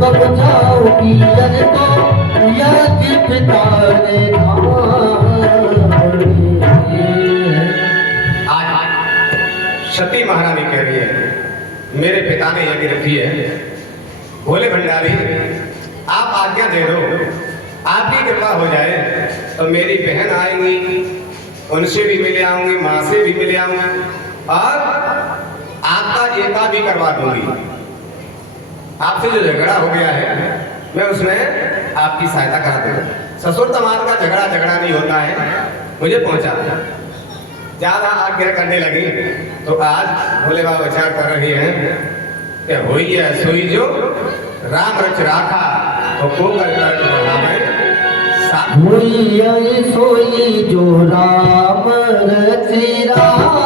कब जाओ पीर को यज्ञ पिता ने आज सती महारानी कह रही है, मेरे पिता ने यज्ञ रखी है, भोले भंडारी आप आज्ञा दे दो, आपकी कृपा हो जाए तो मेरी बहन आएंगी, उनसे भी मिले आऊंगी, माँ से भी मिले आऊंगी और आपका एका भी करवा दूंगी। आपसे जो झगड़ा हो गया है मैं उसमें आपकी सहायता करा दूंगा। ससुर तमार का झगड़ा नहीं होता है, मुझे पहुंचा। ज्यादा आज्ञा करने लगी तो आज भोले बाबा विचार कर रहे हैं कि होई है सोई जो राम रच राखा तो को कर हुई सोई जो राम रच राखा,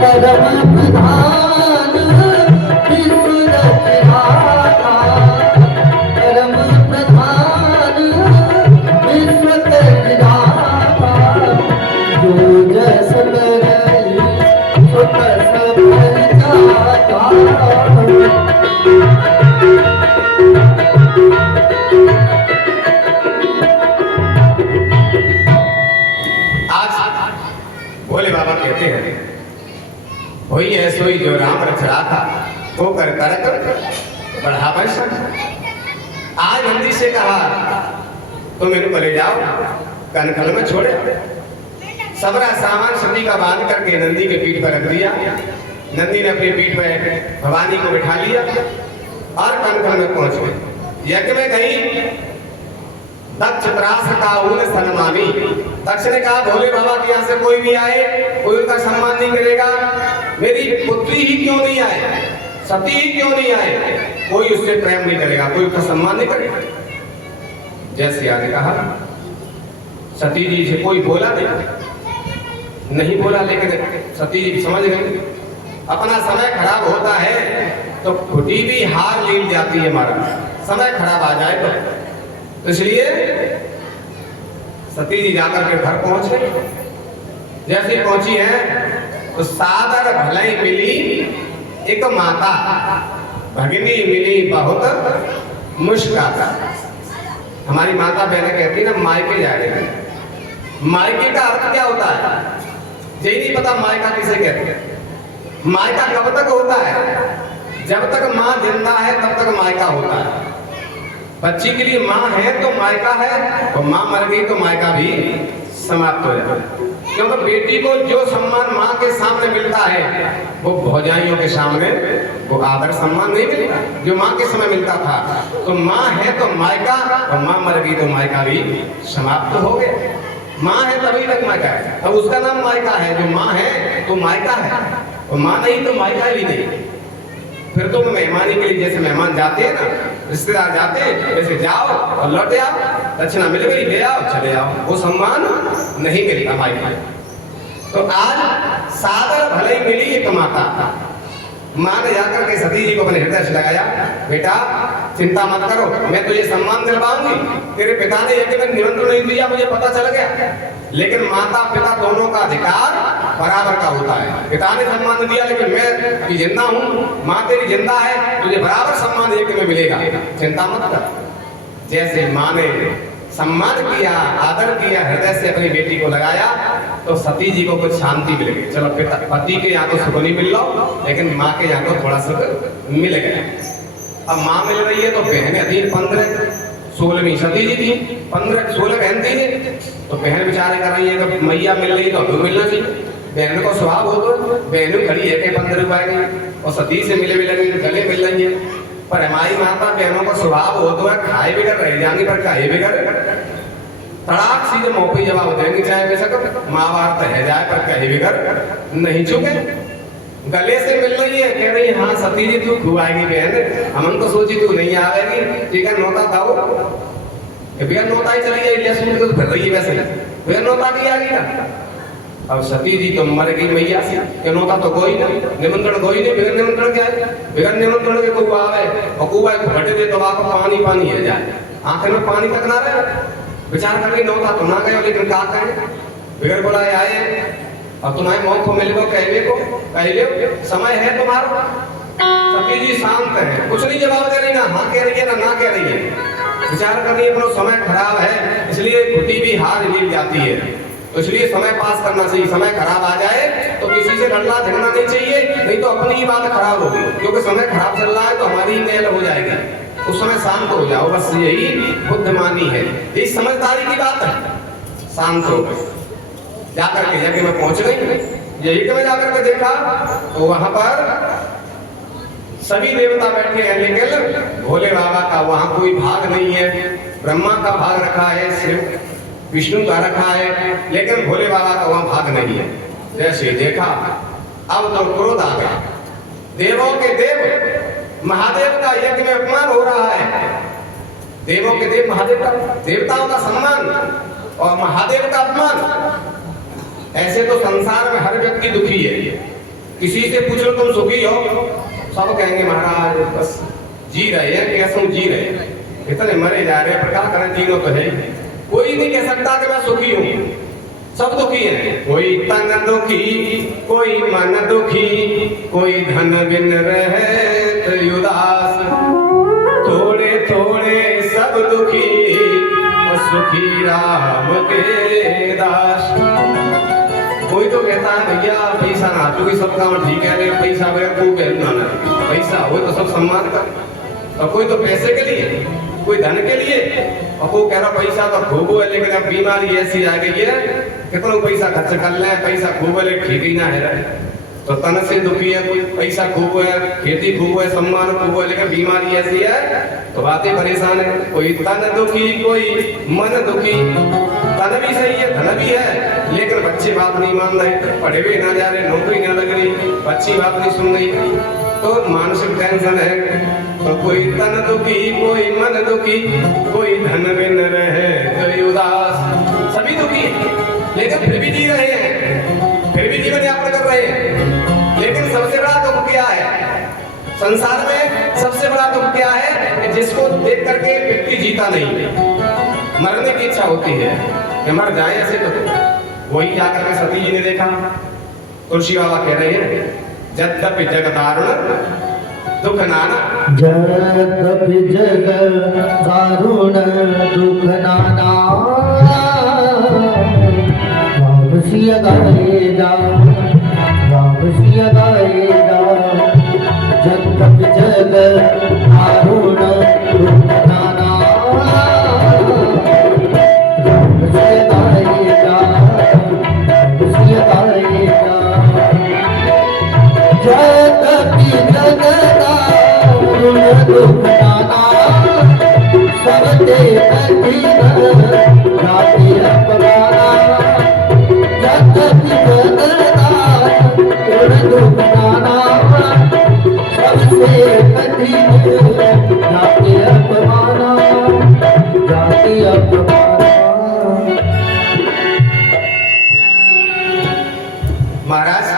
परम प्रधान विश्व रचनाता, परम प्रधान विश्व रचनाता, जो जस करई सो तस फल जाता। भोले बाबा कहते हैं वही है सोई जो राम रच राखा तो कर करक बढ़ावा सन। आज नंदी से कहा तुम इनको ले जाओ कनखल में छोड़े। सबरा सामान सती का बांध करके नंदी के पीठ पर रख दिया। नंदी ने अपनी पीठ पर भवानी को बिठा लिया और कनखल में पहुंच गए। यज्ञ में गई दक्ष त्रास का ऊन सन्मानी। दक्ष ने कहा भोले बाबा के यहाँ से कोई भी आए कोई उनका सम्मान नहीं करेगा, मेरी पुत्री ही क्यों नहीं आए, सती ही क्यों नहीं आए, कोई उससे प्रेम नहीं करेगा, कोई उसका सम्मान नहीं करेगा। जैसे आगे कहा सती जी से कोई बोला नहीं बोला, लेकिन सती जी समझ गई अपना समय खराब होता है तो खुटी भी हार लील जाती है हमारा, समय खराब आ जाए तो इसलिए सती जी जाकर के घर पहुंचे। जैसे पहुंची है तो सादर भलाई मिली एक माता, भगिनी मिली बहुत मुश्किल। हमारी माता बहनें कहती ना मायके जा रहे हैं। मायके का अर्थ क्या होता है, यही नहीं पता मायका किसे कहते हैं। मायका कब तक होता है, जब तक माँ जिंदा है तब तक मायका होता है। बच्ची के लिए माँ है तो मायका है, और माँ मर गई तो मायका भी समाप्त हो जाता है। क्योंकि बेटी को जो सम्मान माँ के सामने मिलता है वो भौजाइयों के सामने वो आदर सम्मान नहीं मिलता जो माँ के समय मिलता था। तो माँ है तो मायका, और माँ मर गई तो मायका भी समाप्त हो गया। माँ है तभी तक मायका है, अब उसका नाम मायका है। जो माँ है तो मायका है, और माँ नहीं तो मायका भी नहीं। फिर तो मेहमानी के लिए जैसे मेहमान जाते हैं ना, रिश्तेदार जाते हैं, जैसे जाओ और लौट आओ, दक्षिणा मिल गई ले आओ चले आओ, वो सम्मान नहीं मिलता मायका। तो आज सादर भले मिली एक माता। माँ ने जाकर के सती जी को अपने हृदय से लगाया, बेटा चिंता मत करो, मैं तुझे सम्मान दिलवाऊंगी। तेरे पिता ने यज्ञ में निमंत्रण नहीं दिया, मुझे पता चल गया, लेकिन माता पिता दोनों का अधिकार बराबर का होता है। पिता ने सम्मान दिया, लेकिन मैं अभी जिंदा हूँ, माँ तेरी जिंदा है, तुझे बराबर सम्मान यज्ञ में मिलेगा, चिंता मत कर। जैसे माँ ने सम्मान किया, आदर किया, हृदय से अपनी बेटी को लगाया, तो सती जी को कुछ शांति मिल गई। चलो पिता पति के यहाँ तो सुख नहीं मिल रहा, लेकिन माँ के यहाँ तो थोड़ा सुख मिल गया। अब माँ मिल रही है तो बहनें थी 15, 16वीं सती जी थी, 15-16 बहन थी, तो बहन विचार कर रही है कि मैया मिल रही तो हमें मिलना चाहिए। बहनों को स्वभाव हो तो बहनों खड़ी है कि 15 रुपए और सती से मिले मिलेंगे, गले मिल रही है। पर हमारी माता बहनों का स्वभाव हो तो है खाए बिगड़ रह जाएंगे, पर खाए बिगड़ तड़ाक सीधे मौके जवाब देंगे, चाहे बेशक माँ बाप रह जाए पर कहे बिगड़ नहीं चुके। गले से मिल रही है, कह रही हाँ सती जी तू खूब आएगी बहन, हमन तो सोची तू नहीं आवेगी, ठीक है नौता था वो भैया नौता ही चली गई, सूट तो फिर रही है वैसे भैया नौता नहीं आ गई ना। अब सती जी तो मर गई मैया से, कि नौता तो कोई नहीं, निमंत्रण कोई नहीं, बिगड़ निमंत्रण क्या है, बिगड़ निमंत्रण के खूब आवे और खूब घटे दे तो आपको पानी पानी है जाए, आंखें में पानी तक ना रहे। विचार कर रही नौता तो ना गए, लेकिन क्या कहें, बिगड़ बुलाए आए और तुम्हारे मौत को मिले को कहवे को कह लो, समय है तुम्हारा। सती जी शांत है, कुछ नहीं जवाब दे रही, ना हाँ कह रही है ना कह रही है। विचार कर रही है, अपना समय खराब है, इसलिए खुटी भी हार मिल जाती है, तो इसलिए समय पास करना चाहिए। समय खराब आ जाए तो किसी से लड़ना झगड़ना नहीं चाहिए, नहीं तो अपनी ही बात खराब होगी, क्योंकि समय खराब चल रहा है तो हमारी ही मेल हो जाएगी। उस समय शांत हो जाओ, बस यही बुद्धिमानी है, यही समझदारी की बात है। शांत हो गए, जाकर के यज्ञ में पहुंच गई। यज्ञ में जाकर के देखा तो वहां पर सभी देवता बैठे हैं, लेकिन भोले बाबा का वहां कोई भाग नहीं है। ब्रह्मा का भाग रखा है, शिव विष्णु का रखा है, लेकिन भोले बाबा का वहां भाग नहीं है। जैसे देखा अब तो क्रोध आ गया, देवों के देव महादेव का यज्ञ में अपमान हो रहा है। देवों के देव महादेव का, देवताओं का सम्मान और महादेव का अपमान। ऐसे तो संसार में हर व्यक्ति दुखी है, किसी से पूछ लो तुम सुखी हो, सब कहेंगे महाराज बस जी रहे हैं, कैसे जी रहे, इतने मरे जा रहे हैं, पर क्या करें, जीनो तो है। कोई नहीं कह सकता कि मैं सुखी हूँ, सब दुखी है। कोई तन दुखी, कोई मन दुखी, कोई धन बिन रहे उदास, थोड़े थोड़े सब दुखी और सुखी राम के दास। कोई तो कहता है भैया पैसा ना चूंकि सब काम ठीक है, पैसा बगैर कोई कहना नहीं, पैसा हो तो सब सम्मान कर। और कोई तो पैसे के लिए, कोई धन के लिए, और कोई कह रहा पैसा तो खूब है, लेकिन अब बीमारी ऐसी आ गई है कितना पैसा खर्च कर ले, पैसा खूब है लेकिन ठीक ही ना है। तो तन से दुखी है, कोई पैसा खूब है, खेती खूब है, सम्मान खूब है, लेकिन बीमारी ऐसी है तो बातें परेशान है। कोई तन दुखी, कोई मन दुखी, तन भी सही है, धन भी है, लेकिन बच्चे बात नहीं मान रहे, पढ़े भी ना जा रहे, नौकरी ना लग रही, बच्ची बात नहीं सुन रही, तो मानसिक टेंशन है। तो कोई तन दुखी, कोई मन दुखी, कोई धन बिन रहे कोई उदास। सभी दुखी है, लेकिन फिर भी जी रहे हैं, फिर भी जीवन यापन कर रहे हैं। लेकिन सबसे बड़ा दुख क्या है, संसार में सबसे बड़ा दुख क्या है कि जिसको देख करके व्यक्ति जीता नहीं, मरने की इच्छा होती है कि मर जाए ऐसे तो। वही जाकर के सती जी ने देखा। तुलसी बाबा कह रहे हैं जद्यपि जगदारुण दुख नाना, जगदपि जगदारुण दुख नाना, राम सिया गाएगा, राम सिया गाएगा। जगदपि जगदारुण दुख नाना, राम सिया गाएगा, राम सिया गाएगा। जगदपि जगदारुण दुख नाना, सब ते कठिन जाति अपमाना। जगदपि जगदारुण दुख नाना, सबसे कठिन जाति अपमाना, जाति अपमाना। महाराज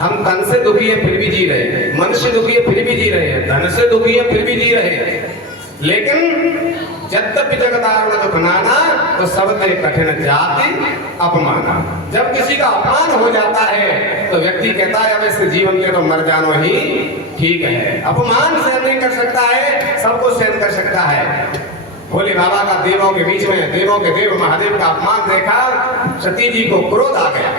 हम तन से दुखी है फिर भी जी रहे हैं, मन से दुखी है फिर भी जी रहे हैं, धन से दुखी है फिर भी जी रहे हैं। लेकिन जद्यपि जगदारुण दुख नाना, तो सब ते कठिन जाति अपमाना। जब किसी का अपमान हो जाता है तो व्यक्ति कहता है अब इस जीवन के तो मर जानो ही ठीक है। अपमान सहन नहीं कर सकता है, सबको सहन कर सकता है। भोले बाबा का देवों के बीच में, देवों के देव महादेव का अपमान देखा, सती जी को क्रोध आ गया।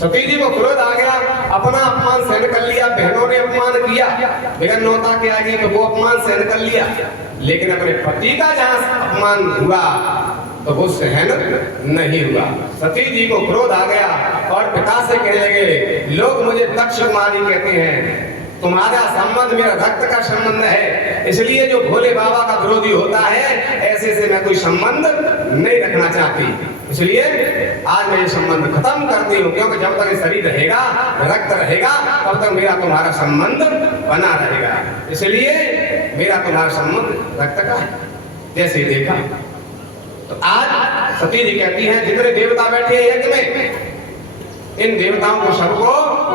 सती जी को क्रोध आ गया, अपना अपमान सहन कर लिया। बहनों ने अपमान किया, बहन नौता के आगे तो वो अपमान सहन कर लिया, लेकिन अपने पति का जहां अपमान हुआ तो वो सहन नहीं हुआ। सती जी को क्रोध आ गया और पिता से कहने लगे, लोग मुझे दक्ष कुमारी कहते हैं, तुम्हारा संबंध मेरा रक्त का संबंध है, इसलिए जो भोले बाबा का विरोधी होता है ऐसे से मैं कोई संबंध नहीं रखना चाहती। इसलिए आज मैं ये संबंध खत्म करती हूँ, क्योंकि जब तक ये शरीर रहेगा, रक्त रहेगा, तब तक मेरा तुम्हारा संबंध बना रहेगा। इसलिए मेरा तुम्हारा संबंध रक्त का है। जैसे ही देखा तो आज सती जी कहती हैं, जितने देवता बैठे हैं यज्ञ में, इन देवताओं को सबको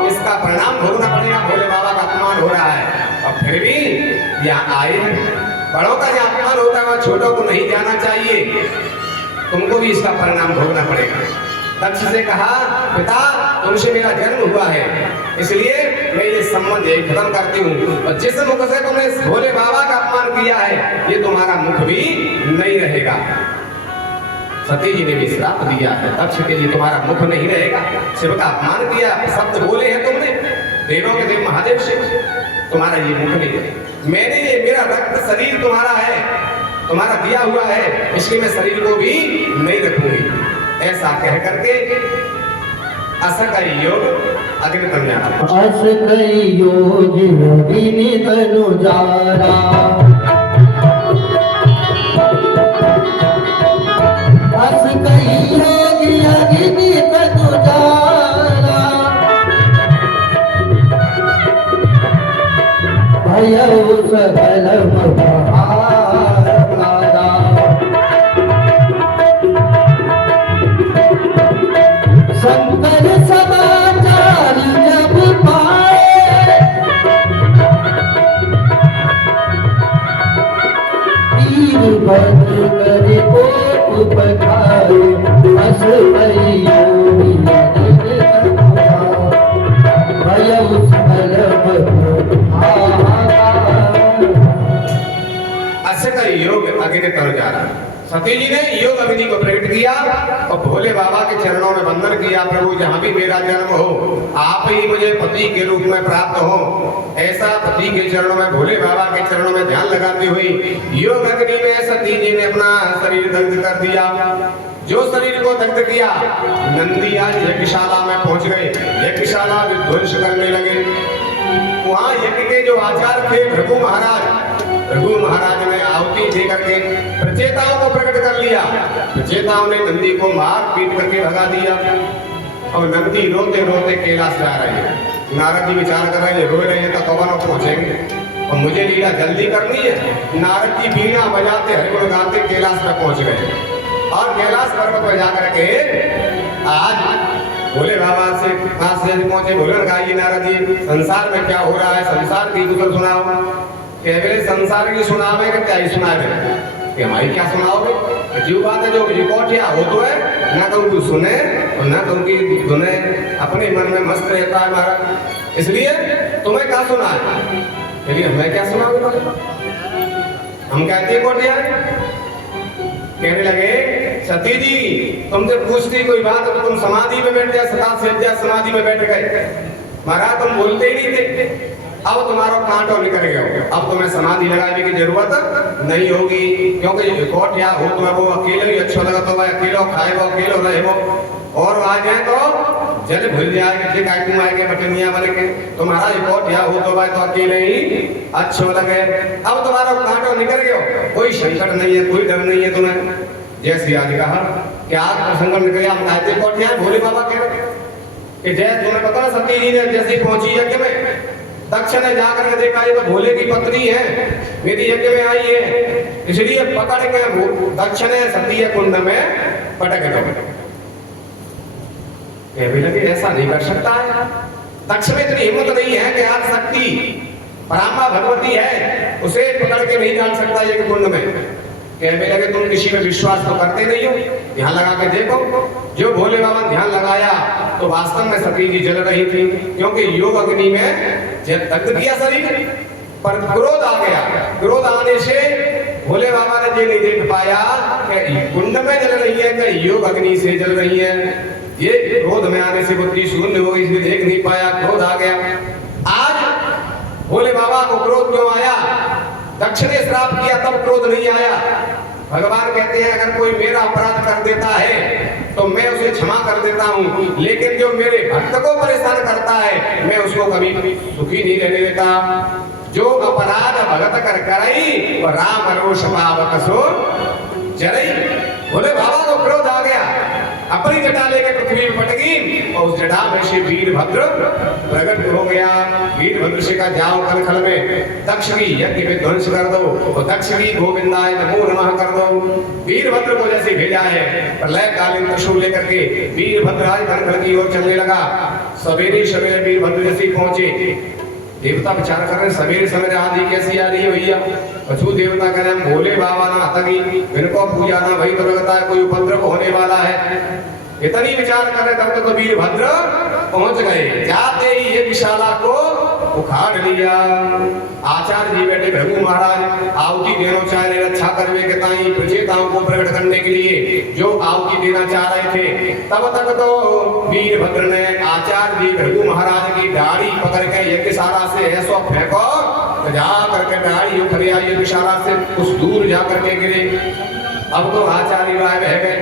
इसका परिणाम भोगना पड़ेगा। भोले बाबा का अपमान हो रहा है और फिर भी यहाँ आए हैं। बड़ों का जो अपमान होता है वह छोटों को नहीं जाना चाहिए, तुमको भी इसका परिणाम भोगना पड़ेगा। दक्ष से कहा, पिता तुमसे मेरा जन्म हुआ है, इसलिए मैं ये संबंध खत्म करती हूँ, और जिस मुख से तुमने भोले बाबा का अपमान किया है ये तुम्हारा मुख भी नहीं रहेगा। सती जी ने भी श्राप दिया है दक्ष के लिए, तुम्हारा मुख नहीं रहेगा। शिव का अपमान किया, शब्द बोले हैं तुमने देवों के देव महादेव से, तुम्हारा ये मुख नहीं रहेगा। मैंने ये मेरा रक्त शरीर तुम्हारा है, तुम्हारा दिया हुआ है, इसलिए मैं शरीर को भी नहीं रखूंगी। ऐसा कह करके असकई योग अग्नि तन्यारा, असकई योग योगिनी तनु जारा, असकई योग योगिनी तनु जारा। भयउ सकल महारा, शंकर समाचार जब पाए, तीर भद्र करे कोप पठाए। अस भई योगी भयउ सकल असकई योग अग्नि तन्यारा। सती जी ने योग अग्नि को प्रकट किया और भोले बाबा के चरणों में वंदन किया, प्रभु जहाँ भी मेरा जन्म हो, आप ही मुझे पति के रूप में प्राप्त हो। ऐसा पति के चरणों में, भोले बाबा के चरणों में ध्यान लगाती हुई योग अग्नि में सती जी ने अपना शरीर दग्ध कर दिया। जो शरीर को दग्ध किया, नंदी आज यज्ञशाला में पहुंच गए, यज्ञशाला विध्वंस करने लगे। वहां यज्ञ के जो आचार्य थे भृगु महाराज ने आहुति दे करके प्रचेताओं को प्रकट कर लिया। प्रचेताओं ने नंदी को मार पीट करके भगा दिया। अब नंदी रोते रोते कैलाश जा रही है। नारद जी विचार कर रहे हैं, रो रहे हैं तो कौन पहुंचेंगे और मुझे लीला जल्दी करनी है। नारद जी बीना बजाते हरिगुण गाते कैलाश में पहुंच गए और कैलाश पर्वत पर जाकर के आज भोले बाबा से पास से पहुंचे। भोले ने कहा, ये नारद जी, संसार में क्या हो रहा है, संसार की कुशल सुनाओ। कह बोले संसार की सुनावे कि क्या ही सुनावे, कि हमारी क्या सुनाओगे। जो बात है जो रिकॉर्डिया हो तो है ना, तो उनको सुने और ना तो उनकी सुने, अपने मन में मस्त रहता है महाराज। इसलिए तुम्हें क्या सुना है, चलिए हमें क्या सुनाओगे, हम कहते हैं कोटिया। कहने लगे, सती जी तुमसे पूछती कोई बात तो तुम समाधि में बैठ जाए, सदा से समाधि में बैठ गए महाराज, तुम बोलते ही नहीं थे। अब तुम्हारा कांटो निकल गया, अब तुम्हें समाधि लगाने की जरूरत नहीं होगी, क्योंकि कोट या हो तुम्हें वो अकेले ही अच्छा लगा, तो वह अकेलो खाए वो अकेलो रहे वो, और आ जाए तो जल भूल जाएगा, ठीक है तुम आएंगे बटनिया बन के, तुम्हारा रिकॉर्ड या हो तो भाई तो अकेले ही अच्छो लगे। अब तुम्हारा कांटो निकल गया, कोई संकट नहीं है, कोई डर नहीं है तुम्हें। जैसे आज कहा क्या प्रसंग निकल गया, हम कहते कोटिया भोले बाबा कह रहे कि जय तुम्हें पता ना, सती जी ने जैसे पहुंची यज्ञ में, दक्ष ने जाकर के देखा ये तो भोले की पत्नी है, मेरी यज्ञ में आई है, इसलिए पकड़ के दक्ष ने सती कुंड में पटक दो। भी लगे ऐसा नहीं कर सकता है, दक्ष में इतनी हिम्मत नहीं है कि आज शक्ति पराम्बा भगवती है, उसे पकड़ के नहीं डाल सकता ये कुंड में। कहने लगे तुम किसी में विश्वास तो करते नहीं हो, ध्यान लगा के देखो। जो भोले बाबा ने ध्यान लगाया तो वास्तव में सती जी जल रही थी, क्योंकि योग अग्नि में दग्ध किया शरीर, पर क्रोध आ गया। क्रोध आने से भोले बाबा ने ये नहीं देख पाया कि कुंड में जल रही है कि योग अग्नि से जल रही है। ये क्रोध में आने से बुद्धि शून्य हो गई, इसलिए देख नहीं पाया, क्रोध आ गया। आज भोले बाबा को क्रोध क्यों आया, दक्ष ने श्राप किया तब क्रोध नहीं आया। भगवान कहते हैं अगर कोई मेरा अपराध कर देता है तो मैं उसे क्षमा कर देता हूँ, लेकिन जो मेरे भक्त को परेशान करता है मैं उसको कभी सुखी नहीं रहने देता। जो अपराध भगत कर करई और राम रोष पावक सो जरई। भोले बाबा को क्रोध आ गया, अपनी जटा लेकर पृथ्वी में पट गई और उस जटा में से वीरभद्र प्रकट हो गया। वीरभद्र से कहा जाओ कनखल में दक्ष की यज्ञ में ध्वंस कर दो और दक्ष की गोविंदाय नमो नमः कर दो। वीरभद्र को जैसे भेजा है प्रलय कालीन त्रिशूल लेकर के वीरभद्र आज कनखल की ओर चलने लगा। सवेरे सवेरे वीरभद्र जैसे पहुंचे, देवता विचार कर रहे सवेरे सवेरे आंधी कैसी आ रही है भैया। पशु देवता कह रहे हैं भोले बाबा ना तकी इनको पूजा ना, वही तो लगता है कोई उपद्रव होने वाला है। इतनी विचार कर रहे तब तो वीरभद्र पहुंच गए। जाते ही ये विशाला को उखाड़ लिया। आचार्य जी बैठे भृगु महाराज आहुति देना चाह रहे, रक्षा करने के ताई प्रचेताओं को प्रकट करने के लिए जो आहुति देना चाह रहे थे। तब तक तो वीरभद्र ने आचार्य जी भृगु महाराज की दाढ़ी पकड़ के यज्ञशाला से ऐसा फेंको जा करके दाढ़ी उखड़ आई यज्ञशाला से, कुछ दूर जा करके गिरे। अब तो आचार्य राय बह गए।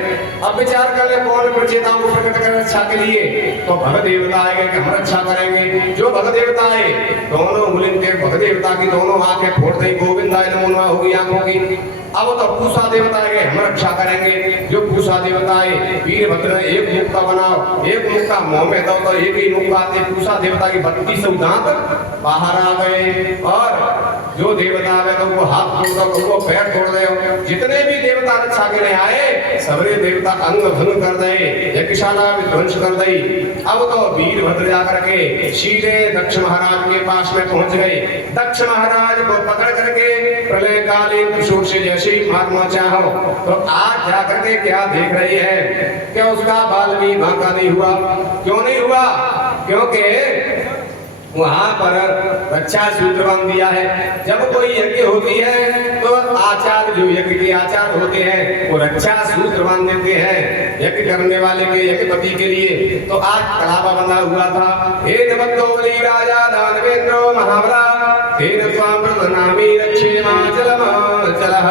अब विचार कर ले कौन प्रचेताओं को प्रकट कर रक्षा के लिए, तो भगत देवता आएंगे कि हम रक्षा करेंगे। जो भगत देवता आए दोनों मुलिन के भगत देवता की दोनों आंखें फोड़ दी, गोविंदाय नमो नमः होगी आंखों की। अब तो पूषा देवता आएंगे हम रक्षा करेंगे। जो पूषा देवता आए वीरभद्र ने एक मुक्का बनाओ, एक मुक्का मुंह में दो तो एक ही मुक्का आते पूषा देवता की 32 दांत बाहर आ गए। और जो देवता आवे तो वो हाथ तोड़ दो, वो पैर तोड़ दो। जितने भी देवता रक्षा के लिए आए सबरे देवता अंग भंग कर दे, यज्ञशाला में ध्वंस कर दी। अब तो वीरभद्र जाकर के सीधे दक्ष महाराज के पास में पहुंच गए। दक्ष महाराज को पकड़ करके प्रलय कालीन त्रिशूल से जैसे ही मारना चाहो तो आज जाकर के क्या देख रही है, क्या उसका बाल भी बांका नहीं हुआ। क्यों नहीं हुआ, क्योंकि वहां पर रक्षा सूत्र बांध दिया है। जब कोई यज्ञ होती है तो आचार्य जो यज्ञ के आचार्य होते हैं वो रक्षा सूत्र बांध देते हैं यज्ञ करने वाले के यज्ञपति के लिए। तो आज कलावा बंधा हुआ था, हे देवतो बलि राजा दानवेंद्रो महाबला तेन त्वां प्रतनामि रक्षेमाचलमाचलः।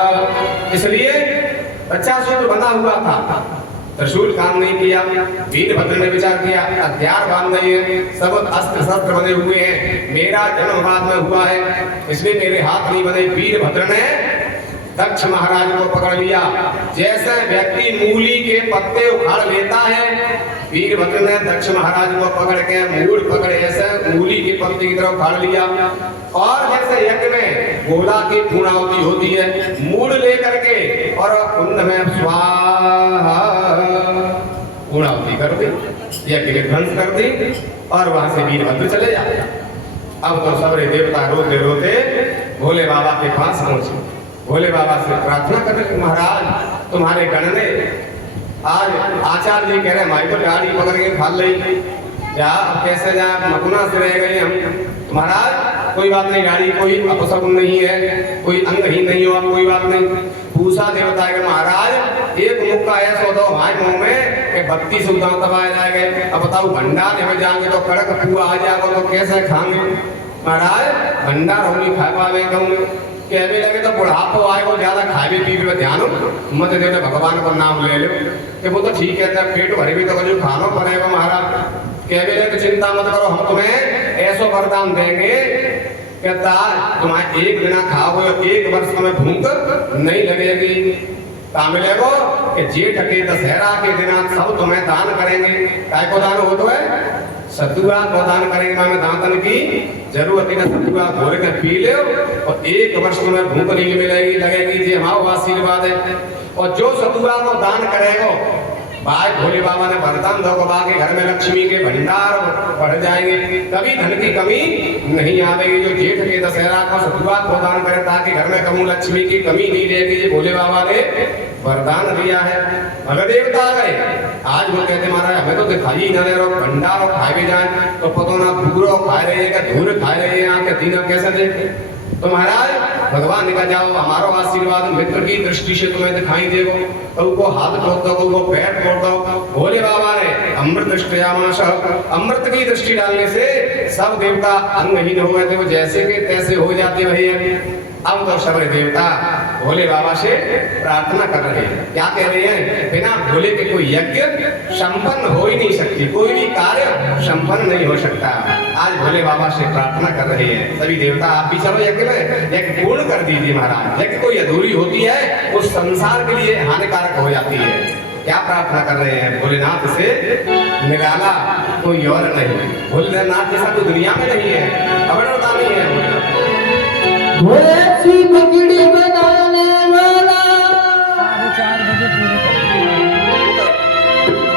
इसलिए रक्षा सूत्र बंधा हुआ था, त्रिशूल काम नहीं किया। वीरभद्र ने विचार किया हथियार बांध नहीं है, सब अस्त्र शस्त्र बने हुए हैं, मेरा जन्म बाद में हुआ है इसलिए मेरे हाथ नहीं बने। वीरभद्र ने दक्ष महाराज को पकड़ लिया। जैसे व्यक्ति मूली के पत्ते उखाड़ लेता है, वीरभद्र ने दक्ष महाराज को पकड़ के मूल पकड़ ऐसे मूली के पत्ते की तरफ उखाड़ लिया। और जैसे यज्ञ में गोला की पूर्णाहुति होती है, मूल लेकर के और कुंड में स्वाहा पूर्णाहुति कर दी। यज्ञ के ध्वंस कर दी और वहां से वीरभद्र चले जाते। अब तो सबरे देवता रोते रोते भोले बाबा के पास पहुंचे। भोले बाबा से प्रार्थना करने लगे, महाराज तुम्हारे गण ने आज आचार्य जी कह रहे हमारी तो गाड़ी पकड़ के फाल रही, क्या अब कैसे जाए, मकुना से रह गए हम। महाराज कोई बात नहीं, गाड़ी कोई अपशकुन नहीं है, कोई अंगहीन नहीं हो, अब कोई बात नहीं। पूषा देवता के महाराज एक मुक्का ऐसा दो हमारे मुंह में कि 32 दांत दबाए जाएंगे। अब बताओ भंडार में जाएंगे तो कड़क पुआ आ जाएगा तो कैसे खाएंगे। महाराज भंडार होनी खा पावे कहूँगे, कहने लगे तो बुढ़ापो आए वो ज्यादा खाए पी पे ध्यान मत दे, भगवान का नाम ले लो कि वो तो ठीक है, पेट भरे भी तो जो खाना पड़ेगा। महाराज कहने लगे तो चिंता मत करो, हम तुम्हें ऐसा वरदान देंगे कहता तुम्हारे एक बिना खाओगे 1 वर्ष में भूख नहीं लगेगी। मिलेगो कि जेठ के दशहरा के दिन सब तुम्हें दान करेंगे। काय को दान हो तो है सतुआ को दान करेंगे, मैं दांतन की जरूरत है, सतुआ घोर के पी लो और 1 वर्ष तुम्हें भूख नहीं मिलेगी लगेगी। जी हमारा आशीर्वाद है। और जो सतुआ को दान करेगो भाई भोले बाबा ने वरदान दो के घर में लक्ष्मी के भंडार बढ़ जाएंगे, कभी धन की कमी नहीं आएगी। जो जेठ के दशहरा का सतुआ को दान करे ताकि घर में कमू लक्ष्मी की कमी नहीं रहेगी, ये भोले बाबा ने वरदान दिया है। अगर देवता आ गए आज वो कहते महाराज हमें तो दिखाई ही ना दे रहा, भंडार खाए भी जाए तो पतो ना पूरा खा रहे हैं धूल खा रहे हैं, आके तीनों कैसे देखे। तो महाराज भगवान ने कहा जाओ हमारा आशीर्वाद मित्र की दृष्टि से तुम्हें दिखाई देगो, तो को हाथ तोड़ दो, को पैर तोड़ दो। भोले बाबा ने अमृत दृष्टियामाश अमृत की दृष्टि डालने से सब देवता अंगहीन हो गए थे, वो जैसे के तैसे हो जाते वही। अब तो सबरे देवता भोले बाबा से प्रार्थना कर रहे हैं, क्या कह रहे हैं, बिना भोले के कोई यज्ञ संपन्न हो ही नहीं सकती, कोई भी कार्य संपन्न नहीं हो सकता। आज भोले बाबा से प्रार्थना कर रहे हैं सभी देवता, आप भी चलो यज्ञ में, यज्ञ पूर्ण कर दीजिए महाराज। यज्ञ कोई अधूरी होती है उस संसार के लिए हानिकारक हो जाती है। क्या प्रार्थना कर रहे हैं, भोलेनाथ से निराला कोई और नहीं, भोलेनाथ जैसा कोई दुनिया में नहीं है, अवरता नहीं है। वो ऐसी बिगड़ी बनाने वाला,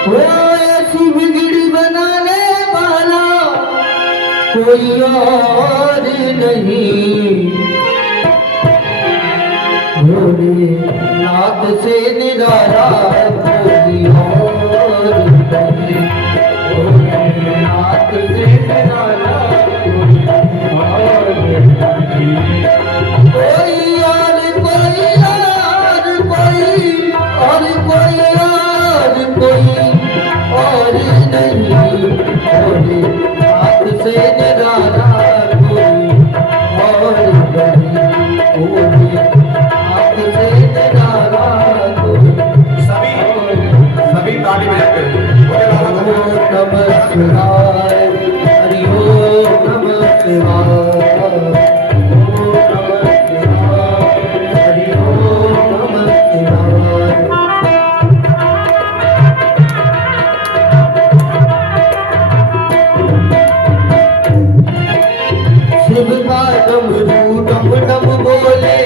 वो ऐसी बिगड़ी बनाने वाला कोई और नहीं, भोलेनाथ से निराला कोई और नहीं, भोलेनाथ से निराला कोई और नहीं। भोलेनाथ से निराला कोई और नहीं, भोलेनाथ से निराला कोई। सभी ताली बजाते हैं। नमः शिवाय, हरि ओम नमः शिवाय, हरि ओम नमः शिवाय। शिव का डमरू डम डम बोले,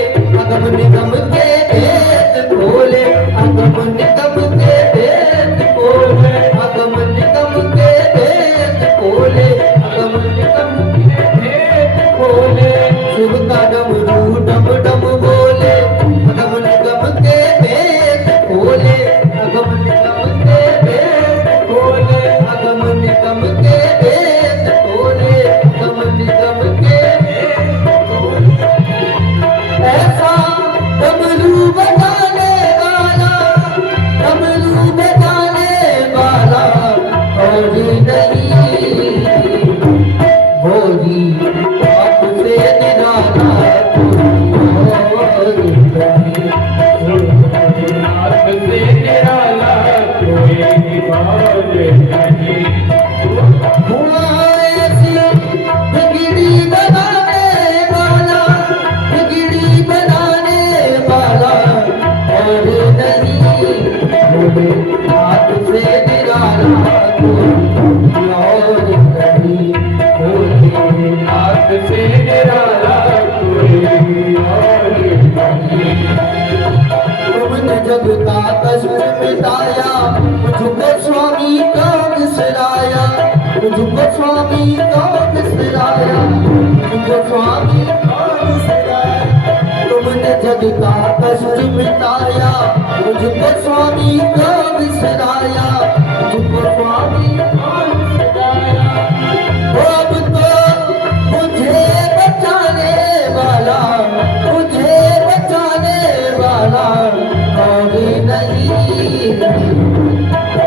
अगम निगम के भेद खोले, अगम निगम के भेद खोले, अगम निगम के भेद खोले, अगम निगम के भेद खोले। शिव का डमरू डम डम बोले, अगम निगम के भेद खोले, अगम निगम के भेद खोले, अगम निगम के भेद खोले, अगम निगम के ऐसा डमरू बजाने वाला, डमरू बजाने वाला और नहीं, भोलेनाथ से निराला कोई और नहीं, भोलेनाथ से निराला कोई और नहीं। हुआ ऐसी बिगड़ी बनाने वाला, बिगड़ी बनाने वाला और नहीं, भोलेनाथ से निराला कोई और नहीं, भोलेनाथ से निराला कोई और नहीं। तुमने जग का कष्ट मिटाया, मुझको स्वामी का बिसराया, मुझको स्वामी को बिसराया, मुझको स्वामी को बिसराया। तुमने जग का कष्ट मिटाया, मुझको स्वामी को बिसराया, मुझको स्वामी को बिसराया। अब तो मुझे बचाने वाला, मुझे बचाने वाला कोई नहीं,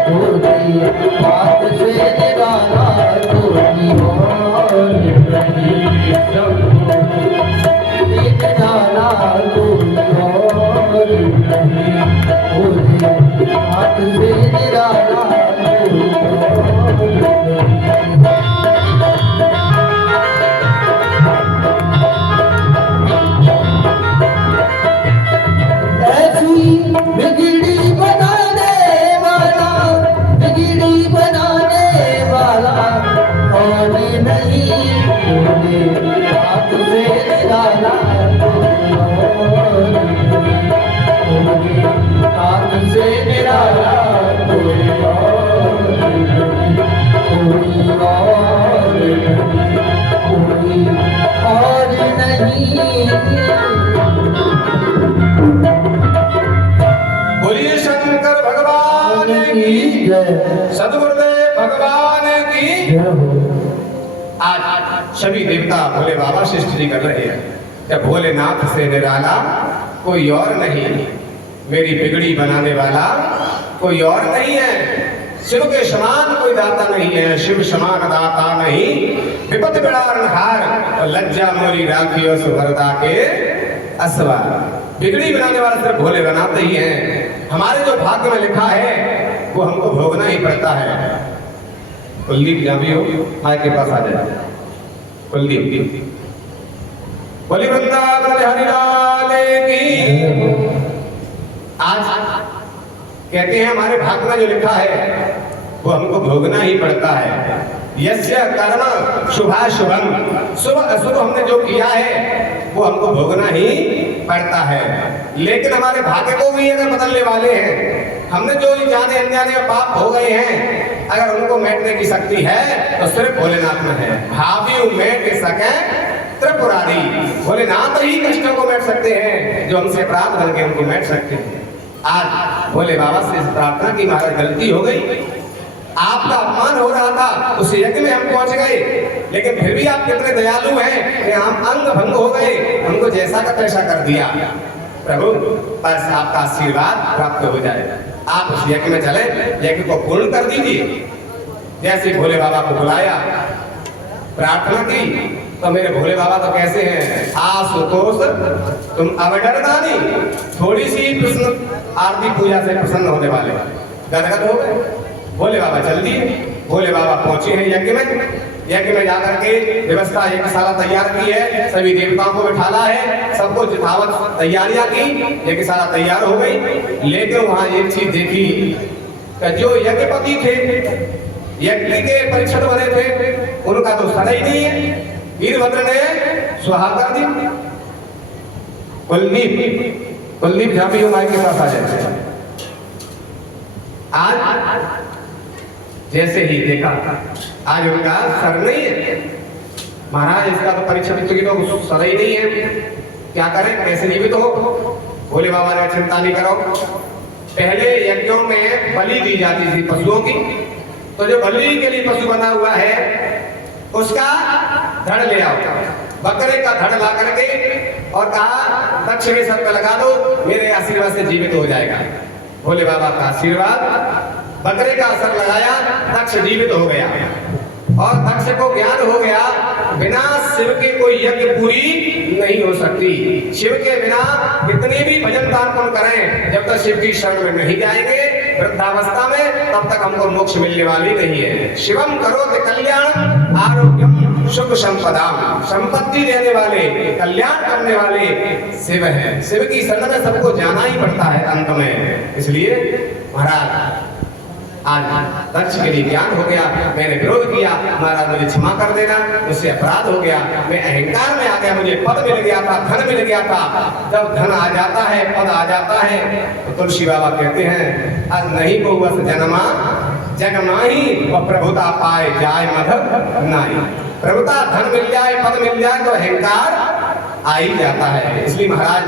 कोई बात से निराला कोई और नहीं, निराला कोई और नहीं, कोई बात से निराला कोई और नहीं। ऐसी बिगड़ी बनाने वाला, बिगड़ी बनाने वाला कोई नहीं, कोई बात से निराला कोई और नहीं, कोई बात से निराला कोई और नहीं, कोई और नहीं, कोई और नहीं। बोलिए शंकर भगवान की, सदगुरुदेव भगवान की। आज सभी देवता भोले बाबा से स्तुति कर रहे हैं कि भोलेनाथ से निराला कोई और नहीं, मेरी बिगड़ी बनाने वाला कोई और नहीं है, शिव के समान कोई दाता नहीं है, शिव समान दाता नहीं, विपद बिड़ारनहार और लज्जा मोरी राखियो सुभरदा के असवा। बिगड़ी बनाने वाला सिर्फ भोले बनाते ही हैं, हमारे जो भाग्य में लिखा है वो हमको भोगना ही पड़ता है। कुलदीप जहाँ भी हो माय के पास आ जाए। कुलदीप बोली वृंदावन बिहारी लाल की। आज कहते हैं हमारे भाग्य में जो लिखा है वो हमको भोगना ही पड़ता है। यस्य कर्म शुभाशुभम, शुभ अशुभ हमने जो किया है वो हमको भोगना ही पड़ता है। लेकिन हमारे भाग्य को भी अगर बदलने वाले हैं, हमने जो जाने अनजाने पाप हो गए हैं, अगर उनको मेटने की शक्ति है तो सिर्फ भोलेनाथ में है। भावी मेट सके त्रिपुरारी, भोलेनाथ ही कष्टों को मेट सकते हैं, जो हमसे अपराध करके उनको मेट सकते हैं। आज भोले बाबा से प्रार्थना की, महाराज गलती हो गई, आपका अपमान हो रहा था, उस यज्ञ में हम पहुंच गए, लेकिन फिर भी आप कितने दयालु हैं कि हम अंग भंग हो गए, हमको जैसा का तैसा कर दिया। प्रभु बस आपका आशीर्वाद प्राप्त हो जाए, आप उस यज्ञ में चले, यज्ञ को पूर्ण कर दीजिए। जैसे भोले बाबा को बुलाया, प्रार्थना की, तो मेरे भोले बाबा तो कैसे हैं, आशुतोष तुम अवडरदानी, थोड़ी सी प्रश्न आरती पूजा से प्रसन्न होने वाले, गदगद हो गए। भोले बाबा चल दिए, भोले बाबा पहुंचे हैं यज्ञ में। यज्ञ में जाकर के व्यवस्था यज्ञशाला तैयार की है, सभी देवताओं को बिठाना है, सबको यथावत तैयारियां की, यज्ञशाला तैयार हो गई। लेकिन वहां एक चीज देखी कि जो यज्ञपति थे, यज्ञ के परिषद बने थे, उनका तो सर ही नहीं है। वीरभद्र ने स्वाहा कर दी। कुलदीप जहां भी हो माई के पास आ जाए। आज जैसे ही देखा, आज उनका सर नहीं है। महाराज इसका तो परीक्षा की तो सर ही नहीं है, क्या करें, कैसे जीवित हो। भोले बाबा ने चिंता नहीं करो, पहले यज्ञों में बलि दी जाती थी पशुओं की, तो जो बलि के लिए पशु बना हुआ है उसका धड़ ले आओ, बकरे का धड़ ला करके और कहा दक्ष के सर पे लगा दो, मेरे आशीर्वाद से जीवित हो जाएगा। भोले बाबा का आशीर्वाद, बकरे का असर लगाया, दक्ष जीवित हो गया। और दक्ष को ज्ञान हो गया बिना शिव के कोई यज्ञ पूरी नहीं हो सकती। शिव के बिना कितने भी भजन तार्पण करें, जब तक शिव की शरण में नहीं जाएंगे वृद्धावस्था में, तब तक हमको मोक्ष मिलने वाली नहीं है। शिवम करोति कल्याण आरोग्यम सुख संपदा, संपत्ति देने वाले, कल्याण करने वाले शिव है। शिव की शरण में सबको जाना ही पड़ता है अंत में। इसलिए महाराज आज दक्ष के लिए ज्ञान हो गया, मैंने विरोध किया, महाराज मुझे क्षमा कर देना, मुझसे अपराध हो गया, मैं अहंकार में आ गया, मुझे पद मिल गया था, धन मिल गया था। जब धन आ जाता है, पद आ जाता है, तो तुलसी बाबा कहते हैं आज नहीं को बस जन्मा जग माही और प्रभुता पाए जाए मधुर नाई। प्रभुता धन मिल जाए, पद मिल जाए तो अहंकार आ ही जाता है। इसलिए महाराज